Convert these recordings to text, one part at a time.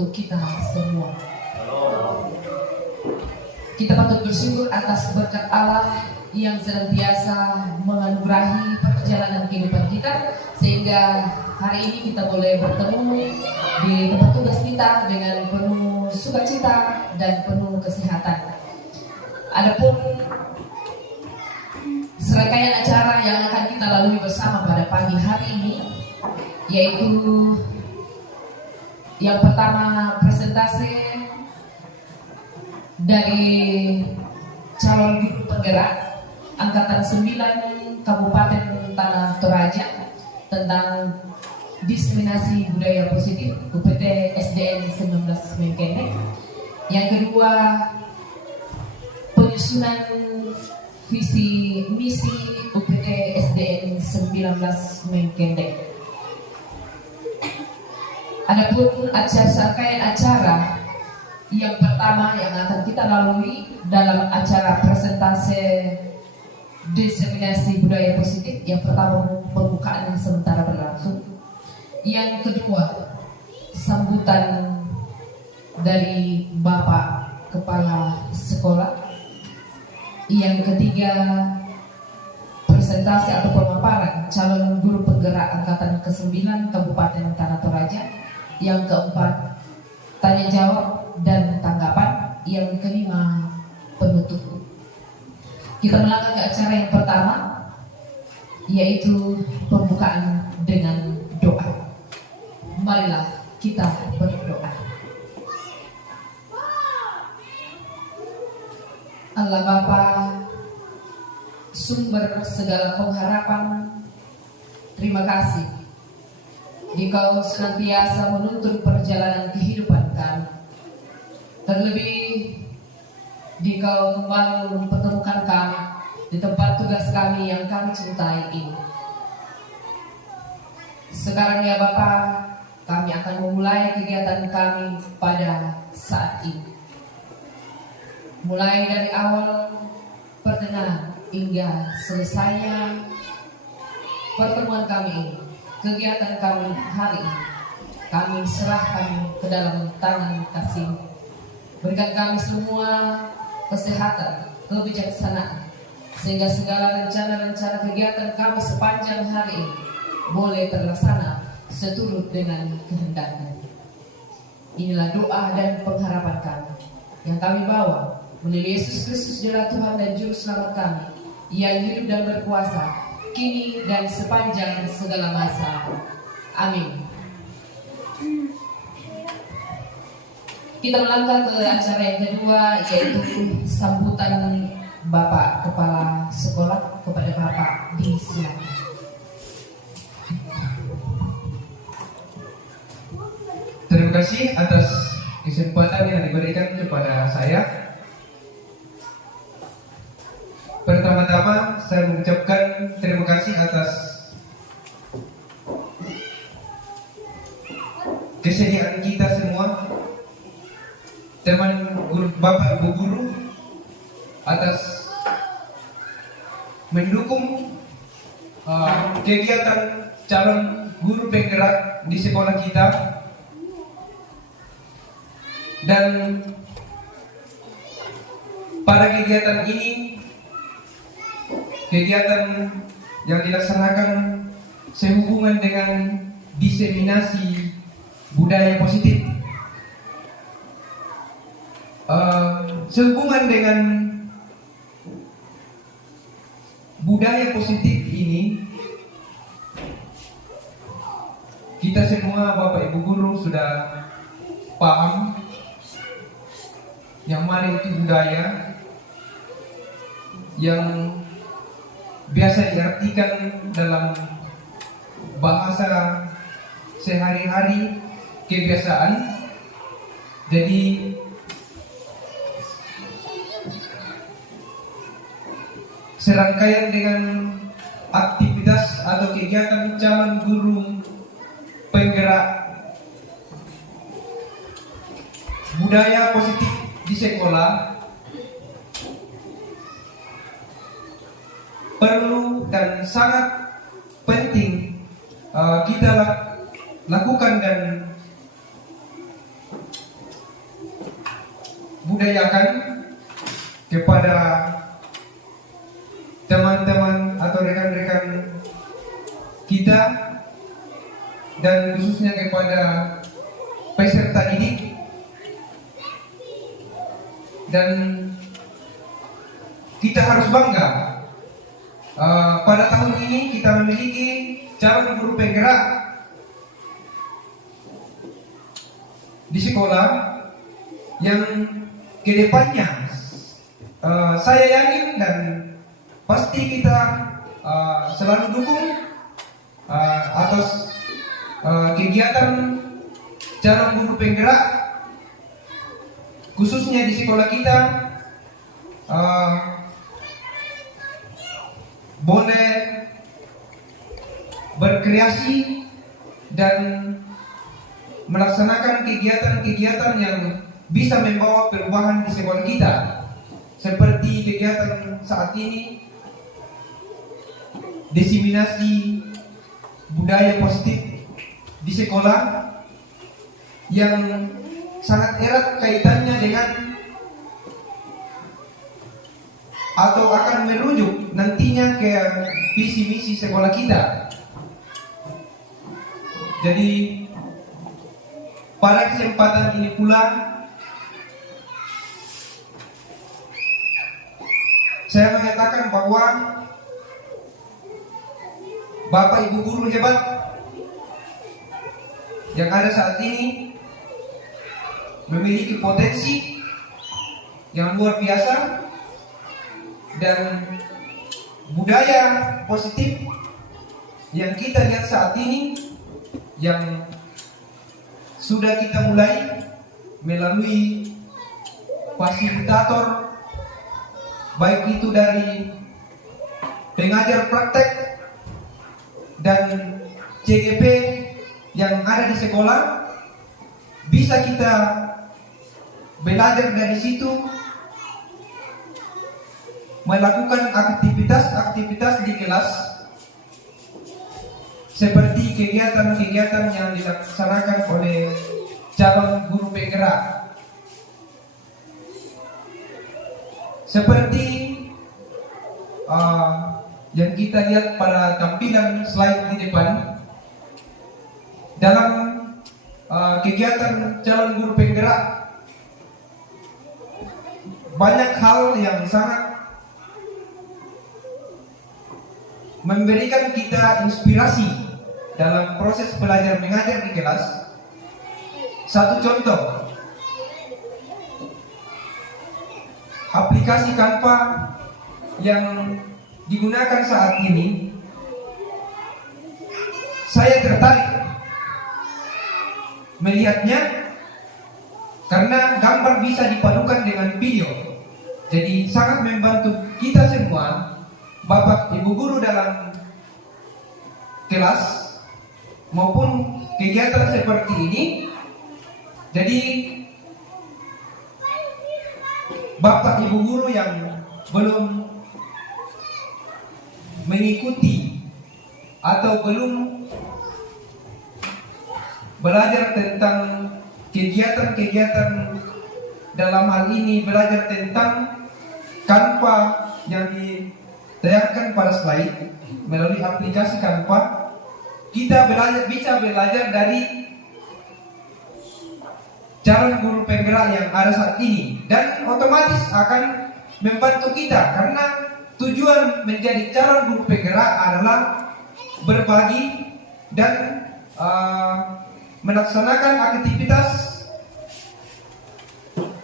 untuk kita semua. Kita patut bersyukur atas berkat Allah yang senantiasa menganugerahi perjalanan kehidupan kita, sehingga hari ini kita boleh bertemu di tempat tugas kita dengan penuh sukacita dan penuh kesehatan. Adapun serangkaian acara yang akan kita lalui bersama pada pagi hari ini, yaitu yang pertama presentasi dari calon guru penggerak Angkatan 9 Kabupaten Tanah Toraja tentang diseminasi budaya positif UPT SDN 19 Mengkendek. Yang kedua, penyusunan visi misi UPT SDN 19 Mengkendek. Adapun serangkaian acara yang pertama yang akan kita lalui dalam acara presentasi diseminasi budaya positif, yang pertama pembukaan yang sementara berlangsung, yang kedua sambutan dari Bapak Kepala Sekolah, yang ketiga presentasi atau pemaparan calon guru penggerak Angkatan ke-9 Kabupaten Tanah Toraja, yang keempat tanya jawab dan tanggapan, yang kelima penutup. Kita melangkah ke acara yang pertama, yaitu pembukaan dengan doa. Marilah kita berdoa. Allah Bapa, sumber segala pengharapan, terima kasih Engkau senantiasa menuntun perjalanan kehidupan kami. Terlebih Engkau kembali mempertemukan kami di tempat tugas kami yang kami cintai ini. Sekarang ya Bapa, kami akan memulai kegiatan kami pada saat ini. Mulai dari awal pertengahan hingga selesainya pertemuan kami ini, kegiatan kami hari ini, kami serahkan ke dalam tangan kasih. Berikan kami semua kesehatan, kebijaksanaan, sehingga segala rencana-rencana kegiatan kami sepanjang hari ini boleh terlaksana seturut dengan kehendak-Mu. Inilah doa dan pengharapan kami yang kami bawa melalui Yesus Kristus adalah Tuhan dan Juru Selamat kami, yang hidup dan berkuasa kini dan sepanjang segala masa. Amin. Kita melangkah ke acara yang kedua, yaitu sambutan Bapak Kepala Sekolah kepada Bapak disilakan. Terima kasih atas kesempatan yang diberikan kepada saya. Pertama-tama saya mengucapkan terima kasih atas kesediaan kita semua, teman guru, Bapak Ibu guru, atas mendukung kegiatan calon guru penggerak di sekolah kita. Dan pada kegiatan ini, kegiatan yang dilaksanakan sehubungan dengan diseminasi budaya positif. Sehubungan dengan budaya positif ini, kita semua Bapak Ibu guru sudah paham yang mana itu budaya yang biasa diartikan dalam bahasa sehari-hari, kebiasaan. Jadi serangkaian dengan aktivitas atau kegiatan calon guru penggerak budaya positif di sekolah perlu dan sangat penting kita lakukan dan budayakan kepada teman-teman atau rekan-rekan kita dan khususnya kepada peserta didik, dan kita harus bangga pada tahun ini kita memiliki calon guru penggerak di sekolah yang kedepannya saya yakin dan pasti kita selalu dukung atas kegiatan calon guru penggerak khususnya di sekolah kita. Boleh berkreasi dan melaksanakan kegiatan-kegiatan yang bisa membawa perubahan di sekolah kita, seperti kegiatan saat ini, diseminasi budaya positif di sekolah yang sangat erat kaitannya dengan atau akan merujuk nantinya ke visi misi sekolah kita. Jadi pada kesempatan ini pula saya mengatakan bahwa Bapak Ibu guru hebat yang ada saat ini memiliki potensi yang luar biasa dan budaya positif yang kita lihat saat ini yang sudah kita mulai melalui fasilitator, baik itu dari pengajar praktek dan CGP yang ada di sekolah, bisa kita belajar dari situ, melakukan aktivitas-aktivitas di kelas seperti kegiatan-kegiatan yang dilaksanakan oleh calon guru penggerak, seperti yang kita lihat pada tampilan slide di depan. Dalam kegiatan calon guru penggerak banyak hal yang sangat memberikan kita inspirasi dalam proses belajar mengajar di kelas. Satu contoh, aplikasi Canva yang digunakan saat ini, saya tertarik melihatnya karena gambar bisa dipadukan dengan video. Jadi sangat membantu kita semua, Bapak Ibu guru dalam kelas maupun kegiatan seperti ini. Jadi Bapak Ibu guru yang belum mengikuti atau belum belajar tentang kegiatan-kegiatan dalam hal ini, belajar tentang Canva yang ditayangkan pada slide melalui aplikasi Canva, kita bisa belajar dari calon guru penggerak yang ada saat ini, dan otomatis akan membantu kita karena tujuan menjadi calon guru penggerak adalah berbagi dan melaksanakan aktivitas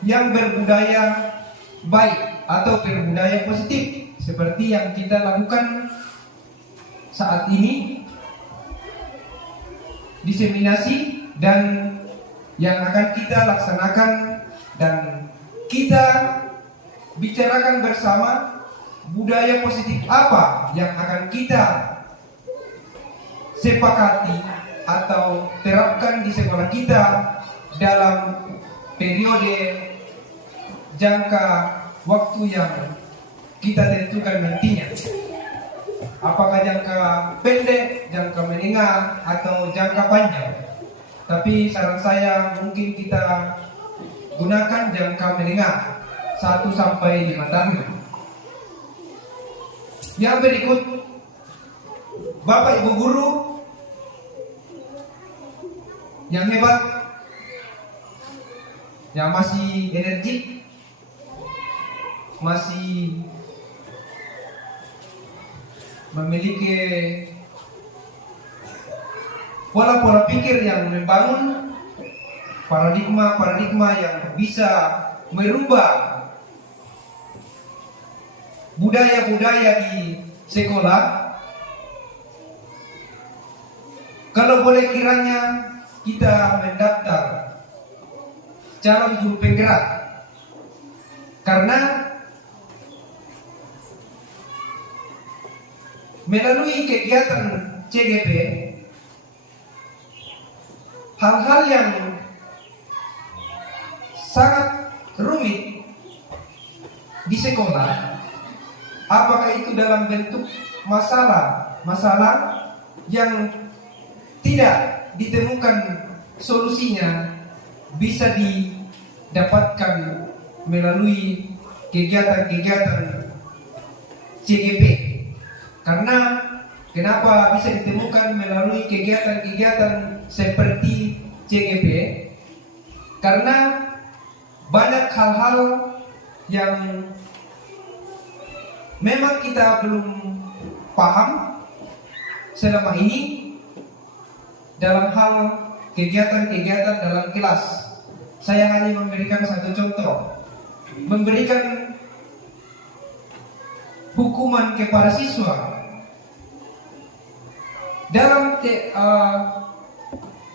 yang berbudaya baik atau berbudaya positif seperti yang kita lakukan saat ini, diseminasi dan yang akan kita laksanakan dan kita bicarakan bersama budaya positif apa yang akan kita sepakati atau terapkan di sekolah kita dalam periode jangka waktu yang kita tentukan nantinya. Apakah jangka pendek, jangka menengah, atau jangka panjang. Tapi saran saya mungkin kita gunakan jangka menengah 1 sampai 5 tahun. Yang berikut, Bapak Ibu guru yang hebat, yang masih energik, masih memiliki pola-pola pikir yang membangun paradigma yang bisa merubah budaya-budaya di sekolah. Kalau boleh kiranya kita mendaftar calon guru penggerak, karena melalui kegiatan CGP, hal-hal yang sangat rumit di sekolah, apakah itu dalam bentuk masalah yang tidak ditemukan solusinya, bisa didapatkan melalui kegiatan-kegiatan CGP. Karena kenapa bisa ditemukan melalui kegiatan-kegiatan seperti CGP? Karena banyak hal-hal yang memang kita belum paham selama ini dalam hal kegiatan-kegiatan dalam kelas. Saya hanya memberikan satu contoh, memberikan hukuman kepada siswa dalam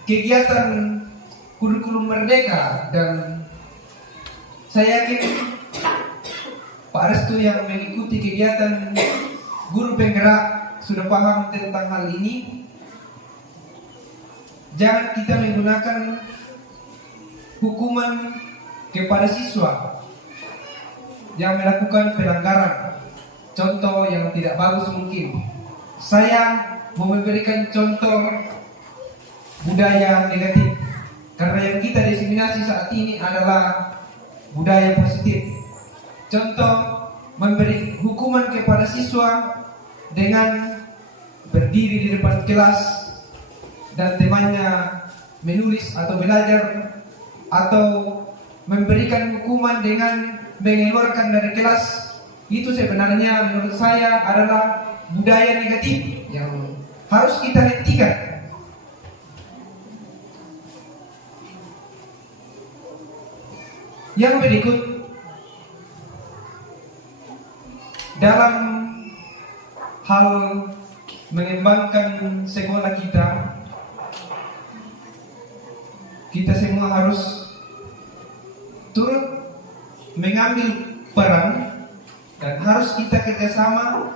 kegiatan kurikulum merdeka. Dan saya yakin Pak Restu yang mengikuti kegiatan guru penggerak sudah paham tentang hal ini. Jangan kita menggunakan hukuman kepada siswa yang melakukan pelanggaran, contoh yang tidak bagus mungkin. Saya mau memberikan contoh budaya negatif, karena yang kita diseminasi saat ini adalah budaya positif. Contoh, memberi hukuman kepada siswa dengan berdiri di depan kelas dan temannya menulis atau belajar, atau memberikan hukuman dengan mengeluarkan dari kelas. Itu sebenarnya menurut saya adalah budaya negatif yang harus kita hentikan. Yang berikut, dalam hal mengembangkan sekolah kita semua harus turut mengambil peran dan harus kita kerjasama,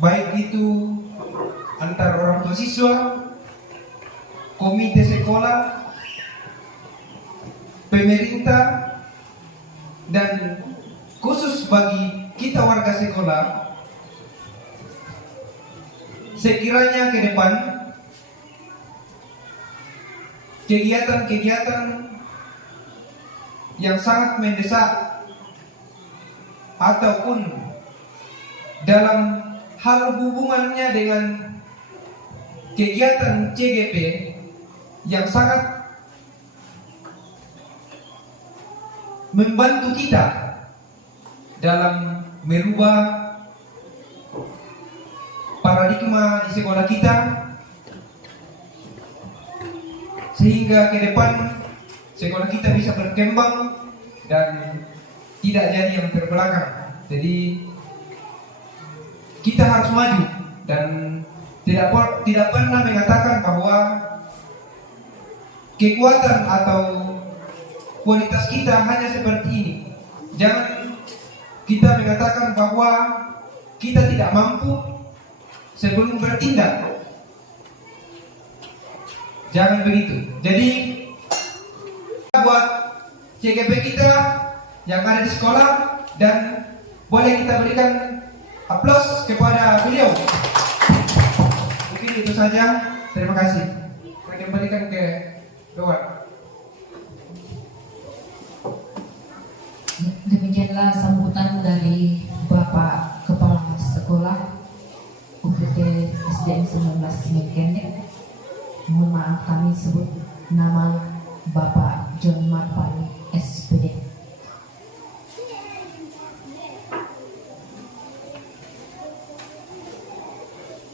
baik itu antar orang tua siswa, komite sekolah, pemerintah, dan khusus bagi kita warga sekolah. Sekiranya ke depan kegiatan-kegiatan yang sangat mendesak ataupun dalam hal hubungannya dengan kegiatan CGP yang sangat membantu kita dalam merubah paradigma di sekolah kita, sehingga ke depan sekolah kita bisa berkembang dan tidak jadi yang terbelakang. Jadi kita harus maju dan tidak pernah mengatakan bahwa kekuatan atau kualitas kita hanya seperti ini. Jangan kita mengatakan bahwa kita tidak mampu sebelum bertindak. Jangan begitu. Jadi buat CGP kita yang ada di sekolah, dan boleh kita berikan aplaus kepada beliau. Mungkin itu saja. Terima kasih. Saya kembalikan ke Doa. Demikianlah sambutan dari Bapak Kepala Sekolah UPT SDN 19 Mekendek. Mohon maaf kami sebut nama Bapak John Marpani SPD.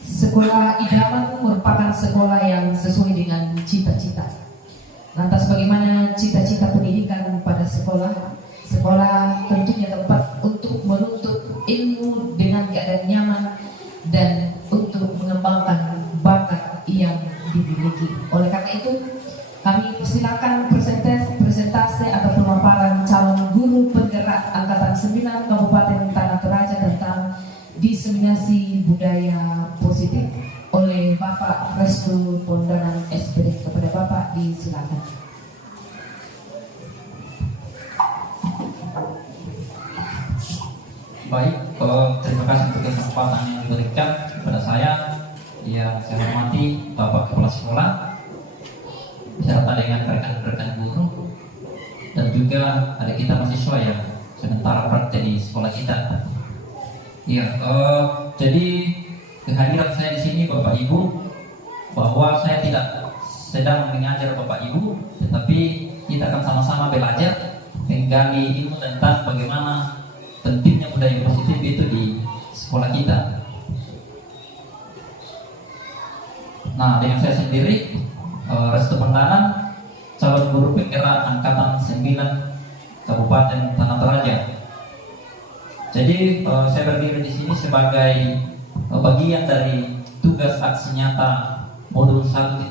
Sekolah idaman merupakan sekolah yang sesuai dengan cita-cita. Lantas bagaimana cita-cita pendidikan pada sekolah? Sekolah tentunya tempat untuk menuntut ilmu dengan keadaan nyaman dan untuk mengembangkan bakat yang dimiliki. Oleh karena itu, kami persilakan presentasi atau pemaparan calon guru penggerak Angkatan 9 Kabupaten Tanah Toraja tentang diseminasi budaya positif oleh Bapak Restu Pondanan SPD. Kepada Bapak disilakan. Baik, terima kasih untuk kesempatan yang diberikan kepada saya. Yang saya hormati Bapak Kepala Sekolah beserta dengan rekan-rekan guru dan juga ada kita mahasiswa yang sementara praktek di sekolah kita. Ya, jadi kehadiran saya di sini Bapak Ibu, bahwa saya tidak sedang mengajar Bapak Ibu, tetapi kita akan sama-sama belajar menggali ilmu tentang bagaimana pentingnya budaya positif itu di sekolah kita. Nah, dengan saya sendiri, Restu Pondanan, calon guru penggerak Angkatan 9 Kabupaten Tanah Toraja. Jadi saya berdiri di sini sebagai bagian dari tugas aksi nyata modul 1.4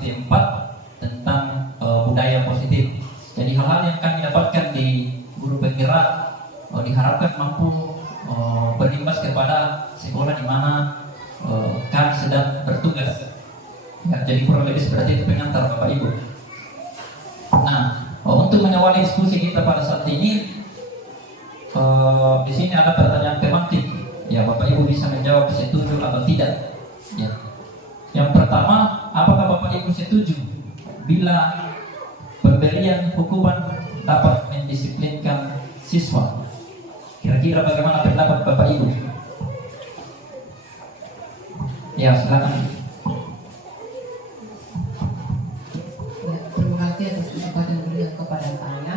tentang budaya positif. Jadi hal-hal yang kami dapatkan di guru penggerak diharapkan mampu berimbas kepada sekolah di mana kami sedang bertugas. Ya, jadi kurang lebih seperti itu pengantar Bapak Ibu. Nah, untuk mengawali diskusi kita pada saat ini, di sini ada pertanyaan tematik. Ya, Bapak Ibu bisa menjawab setuju atau tidak. Ya. Yang pertama, apakah Bapak Ibu setuju bila pemberian hukuman dapat mendisiplinkan siswa? Kira-kira bagaimana pendapat Bapak Ibu? Ya, silakan. Ya, terima kasih atas kesempatan yang diberikan kepada saya.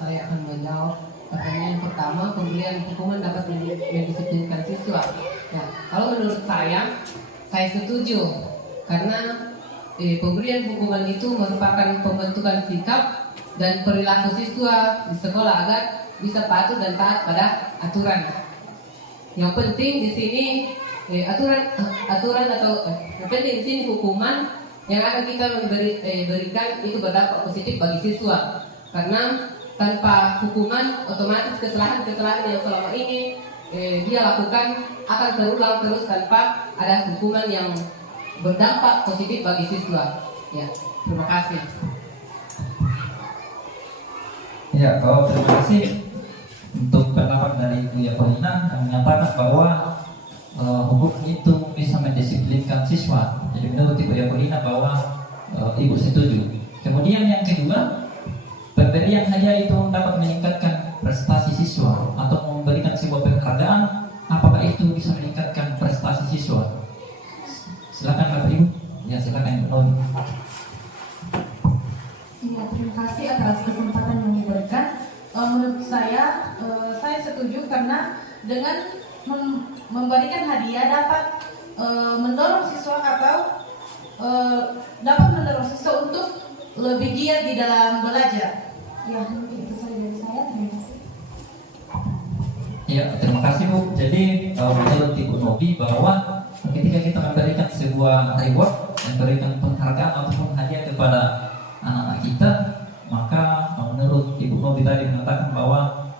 Saya akan menjawab pertanyaan pertama, pemberian hukuman dapat mendisiplinkan siswa. Ya, kalau menurut saya setuju karena pemberian hukuman itu merupakan pembentukan sikap dan perilaku siswa di sekolah agar bisa patuh dan taat pada aturan. Yang penting di sini aturan atau yang penting di sini hukuman yang akan kita berikan itu berdampak positif bagi siswa. Karena tanpa hukuman otomatis kesalahan-kesalahan yang selama ini dia lakukan akan terulang terus tanpa ada hukuman yang berdampak positif bagi siswa. Ya, terima kasih. Ya, terima kasih untuk pendapat dari Bu Yapolina yang menyatakan bahwa hukum itu bisa mendisiplinkan siswa. Jadi menurut Ibu Yapolina bahwa Ibu setuju. Kemudian yang kedua, pemberian hadiah itu dapat meningkatkan prestasi siswa atau memberikan sebuah penghargaan. Apakah itu bisa meningkatkan prestasi siswa? Silakan Bapak Ibu. Ya, silakan Ibu Novi. Ya, terima kasih atas kesempatan yang diberikan. Menurut saya setuju karena dengan memberikan hadiah dapat mendorong siswa atau dapat mendorong siswa untuk lebih giat di dalam belajar. Ya, mungkin itu saja dari saya. Terima kasih. Ya, terima kasih Bu. Jadi menurut Ibu Novi bahwa ketika kita memberikan sebuah reward, memberikan penghargaan ataupun hadiah kepada anak-anak kita, maka menurut Ibu Novi tadi mengatakan bahwa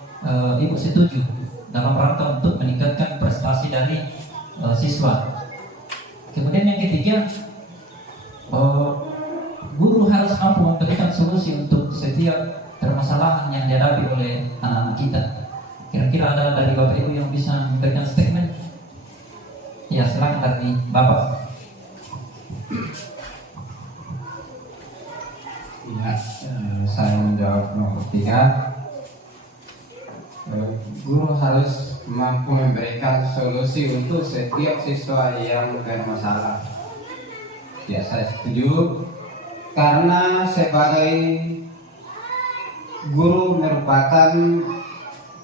Ibu setuju dalam rangka untuk meningkatkan prestasi dari siswa. Kemudian yang ketiga, guru harus mampu memberikan solusi untuk setiap permasalahan yang dihadapi oleh anak-anak kita. Kira-kira ada dari Bapak Ibu yang bisa memberikan statement? Ya, silakan dari Bapak. Saya menjawab nomor 3. Guru harus mampu memberikan solusi untuk setiap siswa yang bermasalah. Ya, saya setuju karena sebagai guru merupakan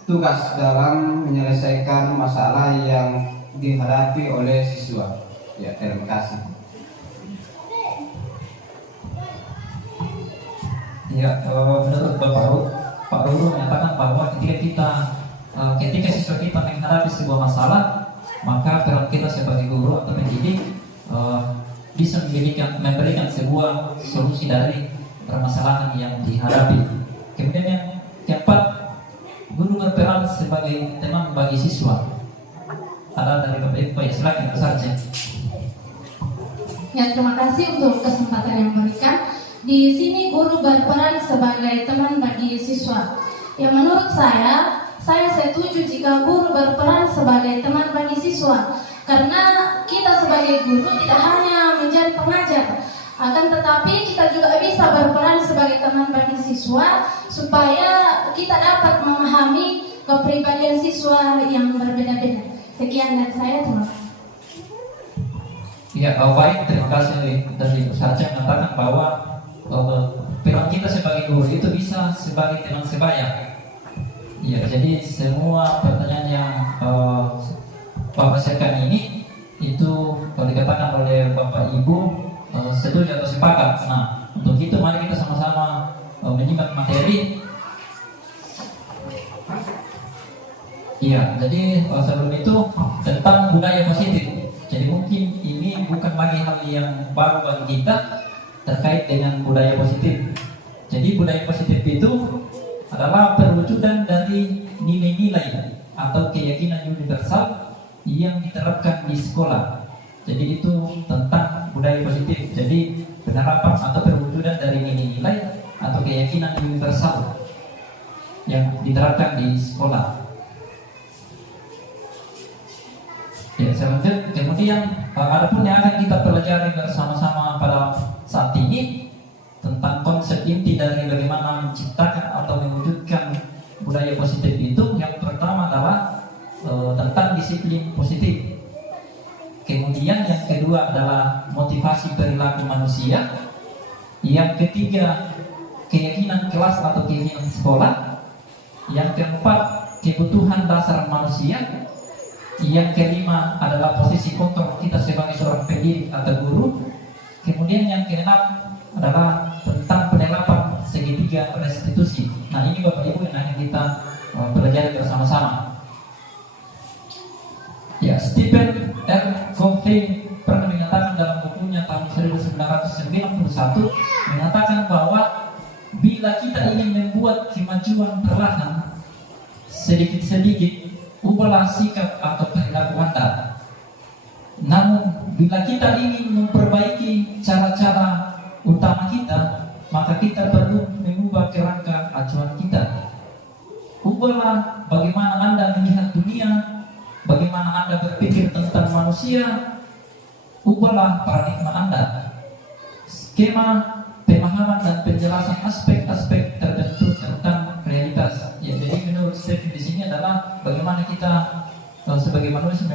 tugas dalam menyelesaikan masalah yang dihadapi oleh siswa. Ya, terima kasih. Ya, menurut Pak Ruru menyatakan bahwa ketika siswa kita menghadapi sebuah masalah, maka peran kita sebagai guru atau pendidik bisa memberikan sebuah solusi dari permasalahan yang dihadapi. Kemudian yang keempat, guru berperan sebagai teman bagi siswa. Ada dari Bapak Ibu, ya silakan Pak Sarjen. Ya, terima kasih untuk kesempatan yang diberikan. Di sini guru berperan sebagai teman bagi siswa. Ya, menurut saya setuju jika guru berperan sebagai teman bagi siswa. Karena kita sebagai guru tidak hanya menjadi pengajar, akan tetapi kita juga bisa berperan sebagai teman bagi siswa supaya kita dapat memahami kepribadian siswa yang berbeda-beda. Sekian dari saya, terima kasih. Ya, baik, terima kasih dari Pak Sarjen mengatakan bahwa peran kita sebagai guru itu bisa sebagai teman sebaya. Ya, jadi semua pertanyaan yang Bapak siapkan ini itu dikatakan oleh Bapak Ibu setuju atau sepakat. Nah, untuk itu mari kita sama-sama menyimak materi. Iya, jadi sebelum itu tentang budaya positif. Jadi mungkin ini bukan lagi hal yang baru bagi kita terkait dengan budaya positif. Jadi budaya positif itu adalah perwujudan dari nilai-nilai atau keyakinan universal yang diterapkan di sekolah. Jadi itu tentang budaya positif. Jadi penerapan atau perwujudan dari nilai-nilai atau keyakinan universal yang diterapkan di sekolah. Ya, selanjutnya kemudian ada pun yang akan kita pelajari bersama-sama pada saat ini tentang konsep inti dari bagaimana menciptakan atau mewujudkan budaya positif itu. Yang pertama adalah tentang disiplin positif. Kemudian yang kedua adalah motivasi perilaku manusia. Yang ketiga, keyakinan kelas atau keyakinan sekolah. Yang keempat, kebutuhan dasar manusia. Yang kelima adalah posisi kontrol kita sebagai seorang pendidik atau guru. Kemudian yang keenam adalah tentang penerapan segitiga restitusi. Nah, ini Bapak Ibu yang akan kita pelajari bersama-sama. Ya, Stephen R. Covey pernah menyatakan dalam bukunya tahun 1991 mengatakan bahwa bila kita ingin membuat kemajuan perlahan sedikit-sedikit, ubahlah sikap atau perilaku Anda. Namun bila kita ingin memperbaiki cara-cara utama kita, maka kita perlu mengubah kerangka acuan kita. Ubahlah bagaimana Anda melihat dunia, bagaimana Anda berpikir tentang manusia. Ubahlah paradigma Anda. Skema pemahaman dan penjelasan aspek-aspek tertentu tentang realitas. Ya, jadi menurut Stephen di sini adalah bagaimana kita sebagai manusia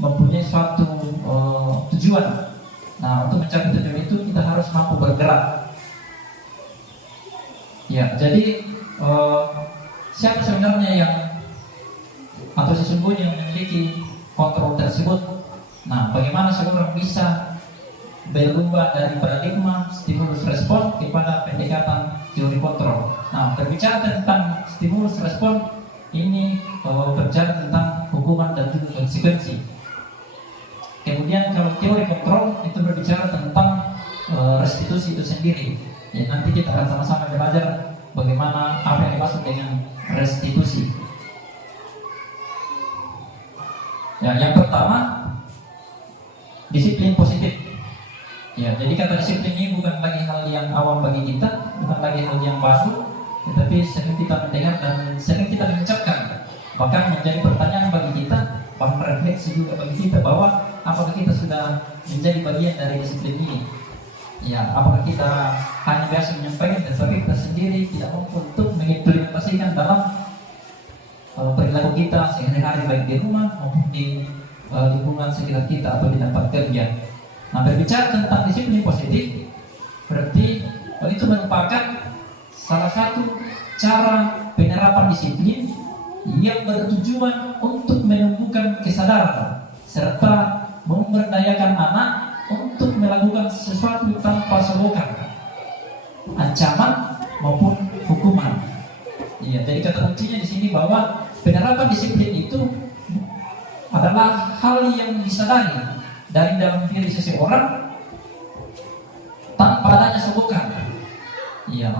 mempunyai suatu tujuan. Nah, untuk mencapai tujuan itu kita harus mampu bergerak. Ya, jadi siapa sebenarnya yang atau sesungguhnya yang memiliki kontrol tersebut? Nah, bagaimana seorang bisa berubah dari paradigma stimulus respon kepada pendekatan teori kontrol? Nah, berbicara tentang stimulus respon ini berbicara tentang hukuman dan juga konsekuensi. Kemudian kalau teori kontrol itu berbicara tentang restitusi itu sendiri. Ya, nanti kita akan sama-sama belajar bagaimana apa yang dimaksud dengan restitusi. Ya, yang pertama disiplin positif. Ya, jadi kata disiplin ini bukan lagi hal yang awam bagi kita, bukan lagi hal yang baru, tetapi sering kita mendengar dan sering kita mengucapkan. Bahkan menjadi pertanyaan bagi kita, bahkan refleksi juga bagi kita bahwa apakah kita sudah menjadi bagian dari disiplin ini. Ya, apakah kita hanya biasa menyampaikan, tetapi kita sendiri tidak mampu untuk mengimplementasikan dalam perilaku kita sehari-hari, baik di rumah maupun di lingkungan sekitar kita atau di tempat kerja. Nah, berbicara tentang disiplin positif, berarti itu merupakan salah satu cara penerapan disiplin yang bertujuan untuk menumbuhkan kesadaran serta memberdayakan anak untuk melakukan sesuatu tanpa selokan, ancaman maupun hukuman. Iya, jadi kata kuncinya di sini bahwa penerapan disiplin itu adalah hal yang disadari dari dalam diri seseorang tanpa adanya selokan. Iya,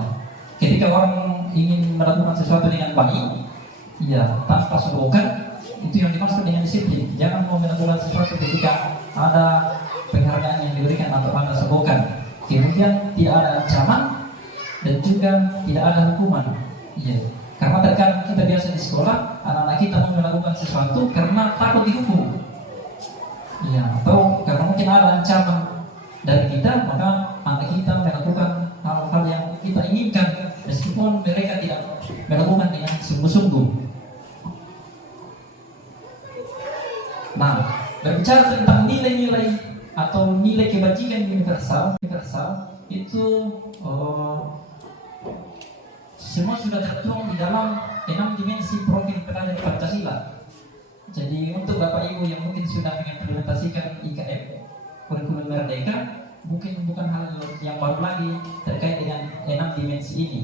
ketika orang ingin melakukan sesuatu dengan baik, iya, tanpa selokan, itu yang dimaksud dengan disiplin. Jangan mau melakukan sesuatu ketika ada penghargaan yang diberikan atau ada selokan, kemudian tidak ada ancaman dan juga tidak ada hukuman. Iya, karena terkadang kita biasa di sekolah, anak-anak kita mau melakukan sesuatu karena takut dihukum. Iya, atau karena mungkin ada ancaman dari kita, maka anak kita melakukan hal-hal yang kita inginkan meskipun mereka tidak melakukan dengan sungguh-sungguh. Nah, berbicara tentang nilai-nilai atau nilai kebajikan universal itu semua sudah tertuang di dalam 6 dimensi profil pelajar Pancasila. Jadi untuk Bapak Ibu yang mungkin sudah mengimplementasikan IKM kurikulum Merdeka, mungkin bukan hal yang baru lagi terkait dengan 6 dimensi ini.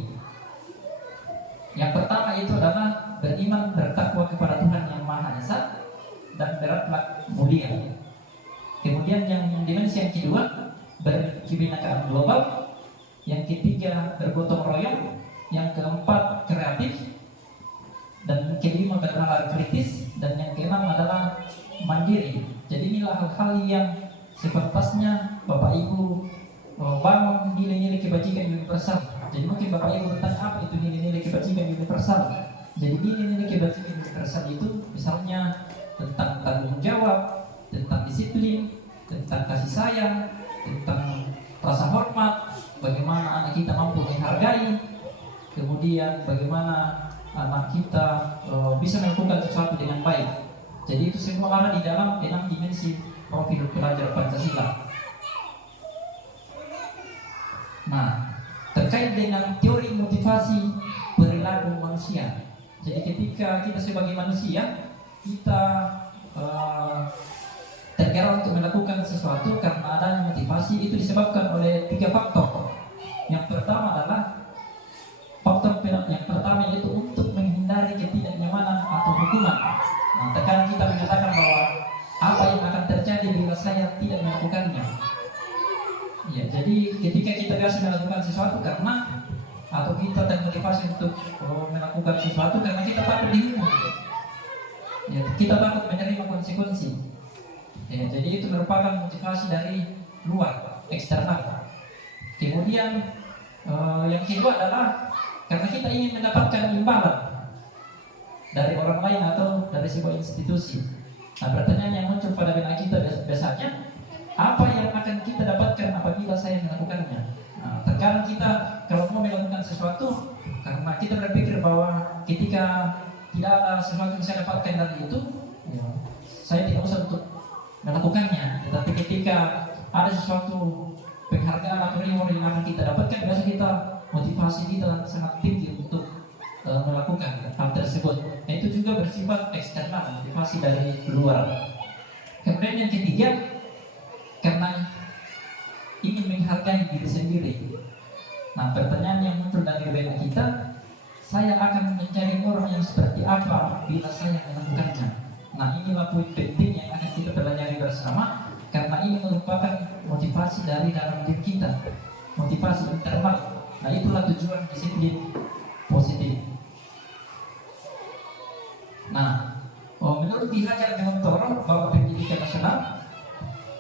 Yang pertama itu adalah beriman bertakwa kepada Tuhan yang Maha Esa dan berakhlak mulia. Kemudian yang dimensi yang kedua berkebinekaan global, yang ketiga bergotong royong, yang keempat kreatif, dan kelima bernalar kritis, dan yang keenam adalah mandiri. Jadi inilah hal-hal yang sepantasnya Bapak Ibu bangun nilai-nilai kebajikan universal. Jadi mungkin Bapak Ibu bertanya apa itu nilai-nilai kebajikan universal. Jadi nilai-nilai kebajikan universal itu misalnya tentang tanggung jawab, tentang disiplin, tentang kasih sayang, tentang rasa hormat, bagaimana anak kita mampu menghargai, kemudian bagaimana anak kita bisa melakukan sesuatu dengan baik. Jadi itu semua ada di dalam 6 dimensi profil pelajar Pancasila. Nah, terkait dengan teori motivasi perilaku manusia. Jadi ketika kita sebagai manusia, kita tergerak untuk melakukan sesuatu karena adanya motivasi, itu disebabkan oleh 3 faktor. Yang pertama adalah faktor yang pertama yaitu untuk menghindari ketidaknyamanan atau hukuman. Nah, terkadang kita mengatakan bahwa apa yang akan terjadi bila saya tidak melakukannya. Ya, jadi ketika kita biasa melakukan sesuatu karena atau kita termotivasi untuk melakukan sesuatu karena kita takut dihukum. Ya, kita takut menerima konsekuensi. Ya, jadi itu merupakan motivasi dari luar, eksternal. Kemudian yang kedua adalah karena kita ingin mendapatkan imbalan dari orang lain atau dari sebuah institusi. Nah, pertanyaan yang muncul pada benak kita biasanya, apa yang akan kita dapatkan apabila saya melakukannya? Nah, terkadang kita kalau mau melakukan sesuatu karena kita berpikir bahwa ketika tidak ada sesuatu yang saya dapatkan dari itu, ya, saya tidak usah untuk melakukannya. Tetapi ketika ada sesuatu penghargaan atau reward yang akan kita dapatkan, biasa kita motivasi kita sangat tinggi untuk melakukan hal tersebut. Nah, itu juga bersifat eksternal, motivasi dari luar. Kemudian yang ketiga, karena ingin menghargai diri sendiri. Nah, pertanyaan yang muncul dari benak kita, saya akan menjadi orang yang seperti apa bila saya melakukannya. Nah, inilah poin penting yang akan kita pelajari bersama, karena ini merupakan motivasi dari dalam diri kita, motivasi internal. Nah, itulah tujuan disiplin positif. Nah, menurut Ki Hajar Dewantara, Bapak Pendidikan Nasional,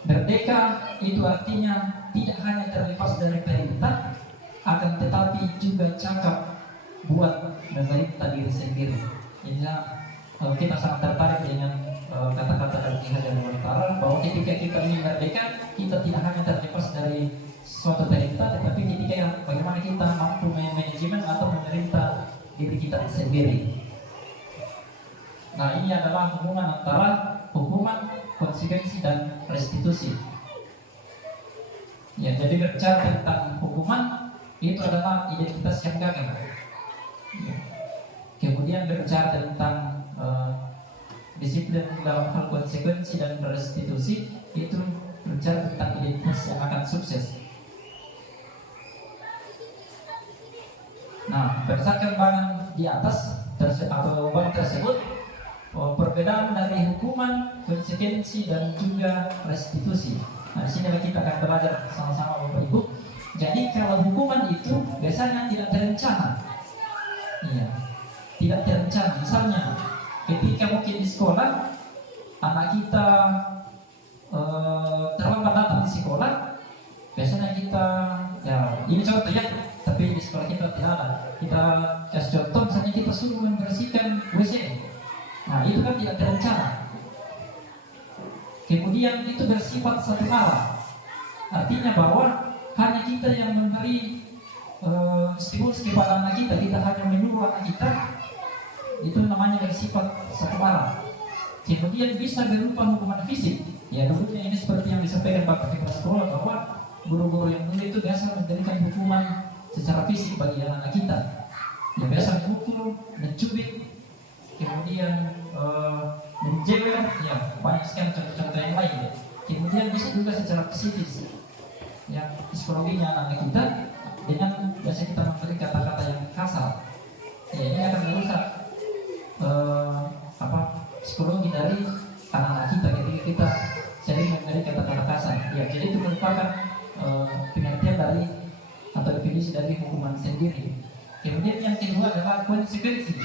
merdeka itu artinya tidak hanya terlepas dari perintah, akan tetapi juga cakap buat memerintah diri sendiri. Jadi kita sangat tertarik dengan kata-kata dari Ki Hajar Dewantara bahwa ketika kita ingin merdeka, kita tidak hanya terlepas dari suatu perintah, tetapi ketika bagaimana kita mampu manajemen atau memerintah diri kita sendiri. Nah, ini adalah hubungan antara hukuman, konsekuensi, dan restitusi. Ya, jadi berbicara tentang hukuman itu adalah identitas yang gagal. Ya. Kemudian berbicara tentang disiplin dalam hal konsekuensi dan restitusi itu berbicara tentang identitas yang akan sukses. Nah, berdasarkan bahan di atas atau bahan tersebut, perbedaan dari hukuman, konsekuensi, dan juga restitusi. Nah, di sini kita akan belajar sama-sama Bapak Ibu. Jadi kalau hukuman itu biasanya tidak terencana. Iya, tidak terencana. Misalnya, ketika mungkin di sekolah, anak kita terlambat datang di sekolah, biasanya kita, ya ini contoh ya, tapi di sekolah kita tidak ada. Kita kasih contoh, misalnya kita suruh membersihkan WC. Nah, itu kan tidak terencana. Kemudian itu bersifat satu arah. Artinya bahwa hanya kita yang memberi stimulus kepada anak kita hanya menyuruh anak kita, itu namanya bersifat satu arah. Kemudian bisa berupa hukuman fisik. Ya, dulunya ini seperti yang disampaikan Bapak Kepala Sekolah bahwa guru-guru yang dulu itu biasa memberikan hukuman secara fisik bagi anak kita. Ya, biasa memukul, mencubit, kemudian menjewer, ya banyak sekali contoh-contoh yang lain. Ya. Kemudian bisa juga secara psikis, ya psikologinya anak kita dengan biasa kita memberi kata-kata yang kasar. Ya, ini akan merusak psikologi dari anak-anak kita ketika kita sering memberi kata-kata kasar. Ya, jadi itu merupakan pengertian dari atau definisi dari hukuman sendiri. Kemudian yang kedua adalah konsekuensi.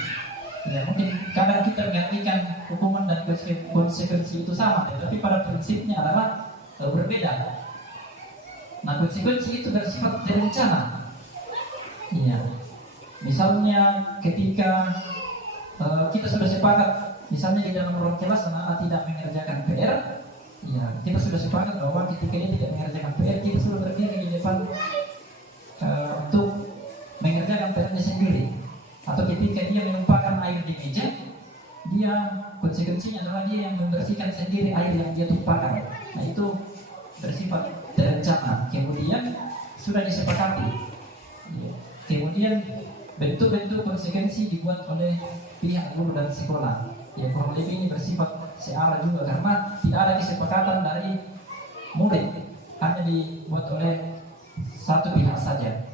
Ya, mungkin kadang kita mengartikan hukuman dan konsekuensi itu sama, tapi pada prinsipnya adalah berbeda. Nah, konsekuensi itu bersifat terencana. Iya. Misalnya ketika kita sudah sepakat, misalnya di dalam ruang kelas anak-anak tidak mengerjakan PR, ya kita sudah sepakat bahwa ketika dia tidak mengerjakan PR, kita sudah berdiri di depan untuk mengerjakan PR-nya sendiri. Atau ketika dia menumpahkan air di meja, dia konsekuensinya adalah dia yang membersihkan sendiri air yang dia tumpahkan. Nah, itu bersifat terencana. Kemudian sudah disepakati. Kemudian bentuk-bentuk konsekuensi dibuat oleh pihak guru dan sekolah. Ya, kurang lebih ini bersifat searah juga karena tidak ada kesepakatan dari murid, hanya dibuat oleh satu pihak saja.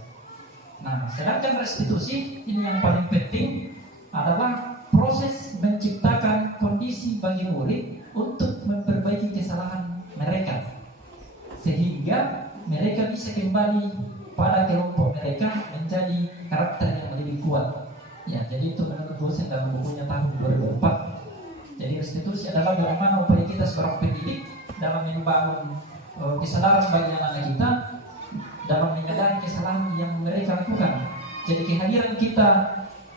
Nah, sedangkan restitusi ini yang paling penting adalah proses menciptakan kondisi bagi murid untuk memperbaiki kesalahan mereka sehingga mereka bisa kembali pada kelompok mereka menjadi karakter yang lebih kuat. Ya, jadi itu menurut dosen dalam bukunya tahun 2004. Jadi restitusi adalah bagaimana upaya kita sebagai pendidik dalam membangun kesadaran bagi anak-anak kita dalam menyadari kesalahan yang mereka lakukan. Jadi kehadiran kita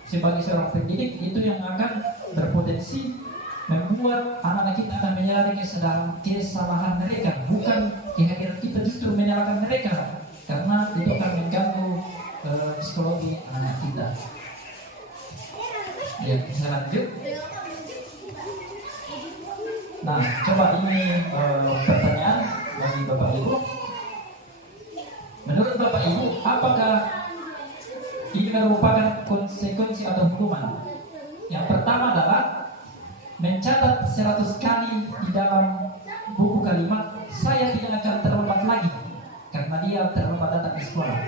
sebagai seorang pendidik itu yang akan berpotensi membuat anak-anak kita akan menyadari kesalahan mereka, bukan kehadiran kita justru menyalahkan mereka, karena itu akan mengganggu psikologi anak kita. Ya, bisa lanjut. Nah, coba ini pertanyaan bagi Bapak Ibu. Menurut Bapak Ibu, apakah ini merupakan konsekuensi atau hukuman? Yang pertama adalah mencatat 100 kali di dalam buku kalimat saya tidak akan terlambat lagi karena dia terlambat datang ke sekolah.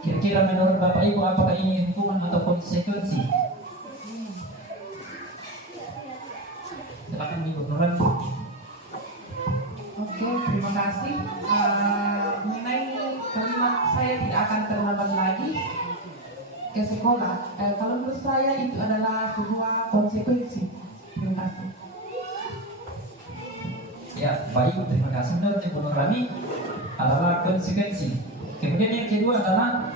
Kira-kira menurut Bapak Ibu apakah ini hukuman atau konsekuensi? Silakan Ibu Nuran. Oke, terima kasih. Mengenai kalimat saya tidak akan terlambat lagi ke sekolah, kalau menurut saya itu adalah sebuah konsekuensi. Terima kasih. Ya, baik, terima kasih. Menurut Ibu Nurani adalah konsekuensi. Kemudian yang kedua adalah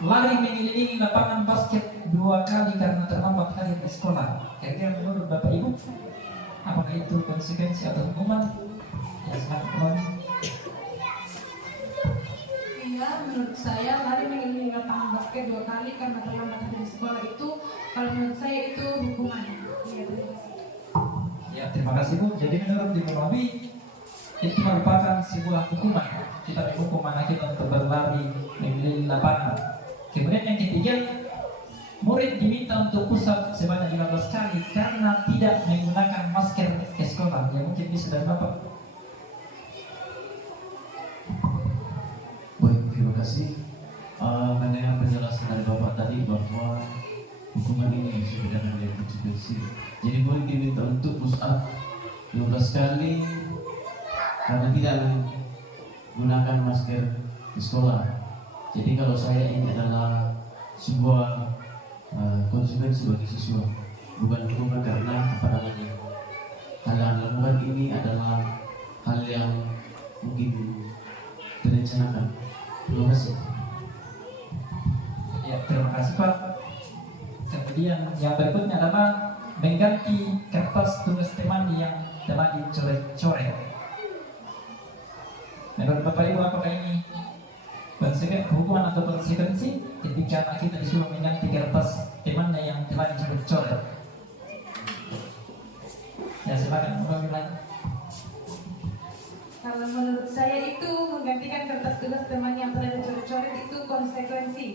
lari mengelilingi lapangan basket 2 kali karena terlambat hadir di sekolah. Kira-kira menurut Bapak Ibu apakah itu konsekuensi atau hukuman? Ya, silakan. basket 2 kali karena terlambat hadir di sekolah itu, kalau menurut saya itu hukuman. Ya, terima kasih. Ya, terima kasih Bu. Jadi menurut Ibu Robi itu merupakan sebuah hukuman. Kita menghukum anak kita untuk berlari mengelilingi lapangan. Kemudian yang ketiga, murid diminta untuk pusat sebanyak 15 kali karena tidak menggunakan masker ke sekolah. Ya, mungkin bisa dari Bapak. Baik, terima kasih. Mendengar penjelasan dari Bapak tadi bahwa hukuman ini berbeda dengan konsekuensi. Jadi boleh diminta untuk push up 12 kali karena tidak menggunakan masker di sekolah. Jadi kalau saya ini adalah sebuah konsekuensi bagi siswa, bukan hukuman karena apa namanya, hal yang dilakukan ini adalah hal yang mungkin direncanakan. Terima kasih. Ya, terima kasih Pak. Kemudian yang berikutnya adalah mengganti kertas tugas teman yang telah dicoret-coret. Menurut Bapak Ibu, apakah ini hukuman atau konsekuensi ketika anak kita disuruh mengganti kertas temannya yang telah dicoret-coret? Ya, silakan Bapak bilang. Kalau menurut saya itu menggantikan kertas tugas teman yang telah dicoret-coret itu konsekuensi.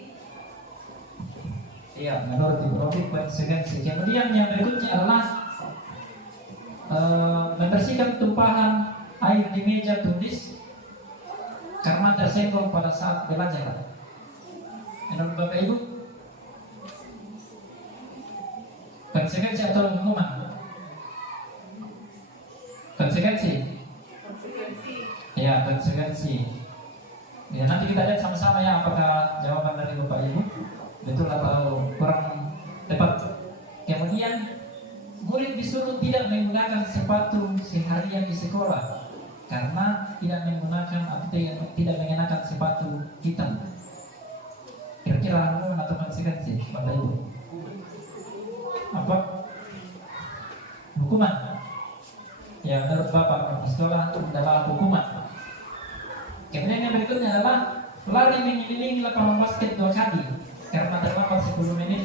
Iya, menurut Ibu Robi konsekuensi. Kemudian yang berikutnya adalah membersihkan tumpahan air di meja tulis karena tersenggol pada saat belajar. Menurut Bapak Ibu, konsekuensi atau hukuman? Konsekuensi. Ya, konsekuensi. Ya, nanti kita lihat sama-sama ya apakah jawaban dari Bapak Ibu betul atau kurang tepat. Kemudian murid disuruh tidak menggunakan sepatu seharian di sekolah karena tidak menggunakan atau tidak mengenakan sepatu hitam. Kira-kira hukuman atau konsekuensi Bapak Ibu? Apa? Hukuman. Ya, menurut Bapak di sekolah itu adalah hukuman. Kemudian yang berikutnya adalah lari mengelilingi lapangan basket 2 kali karena terlambat 10 menit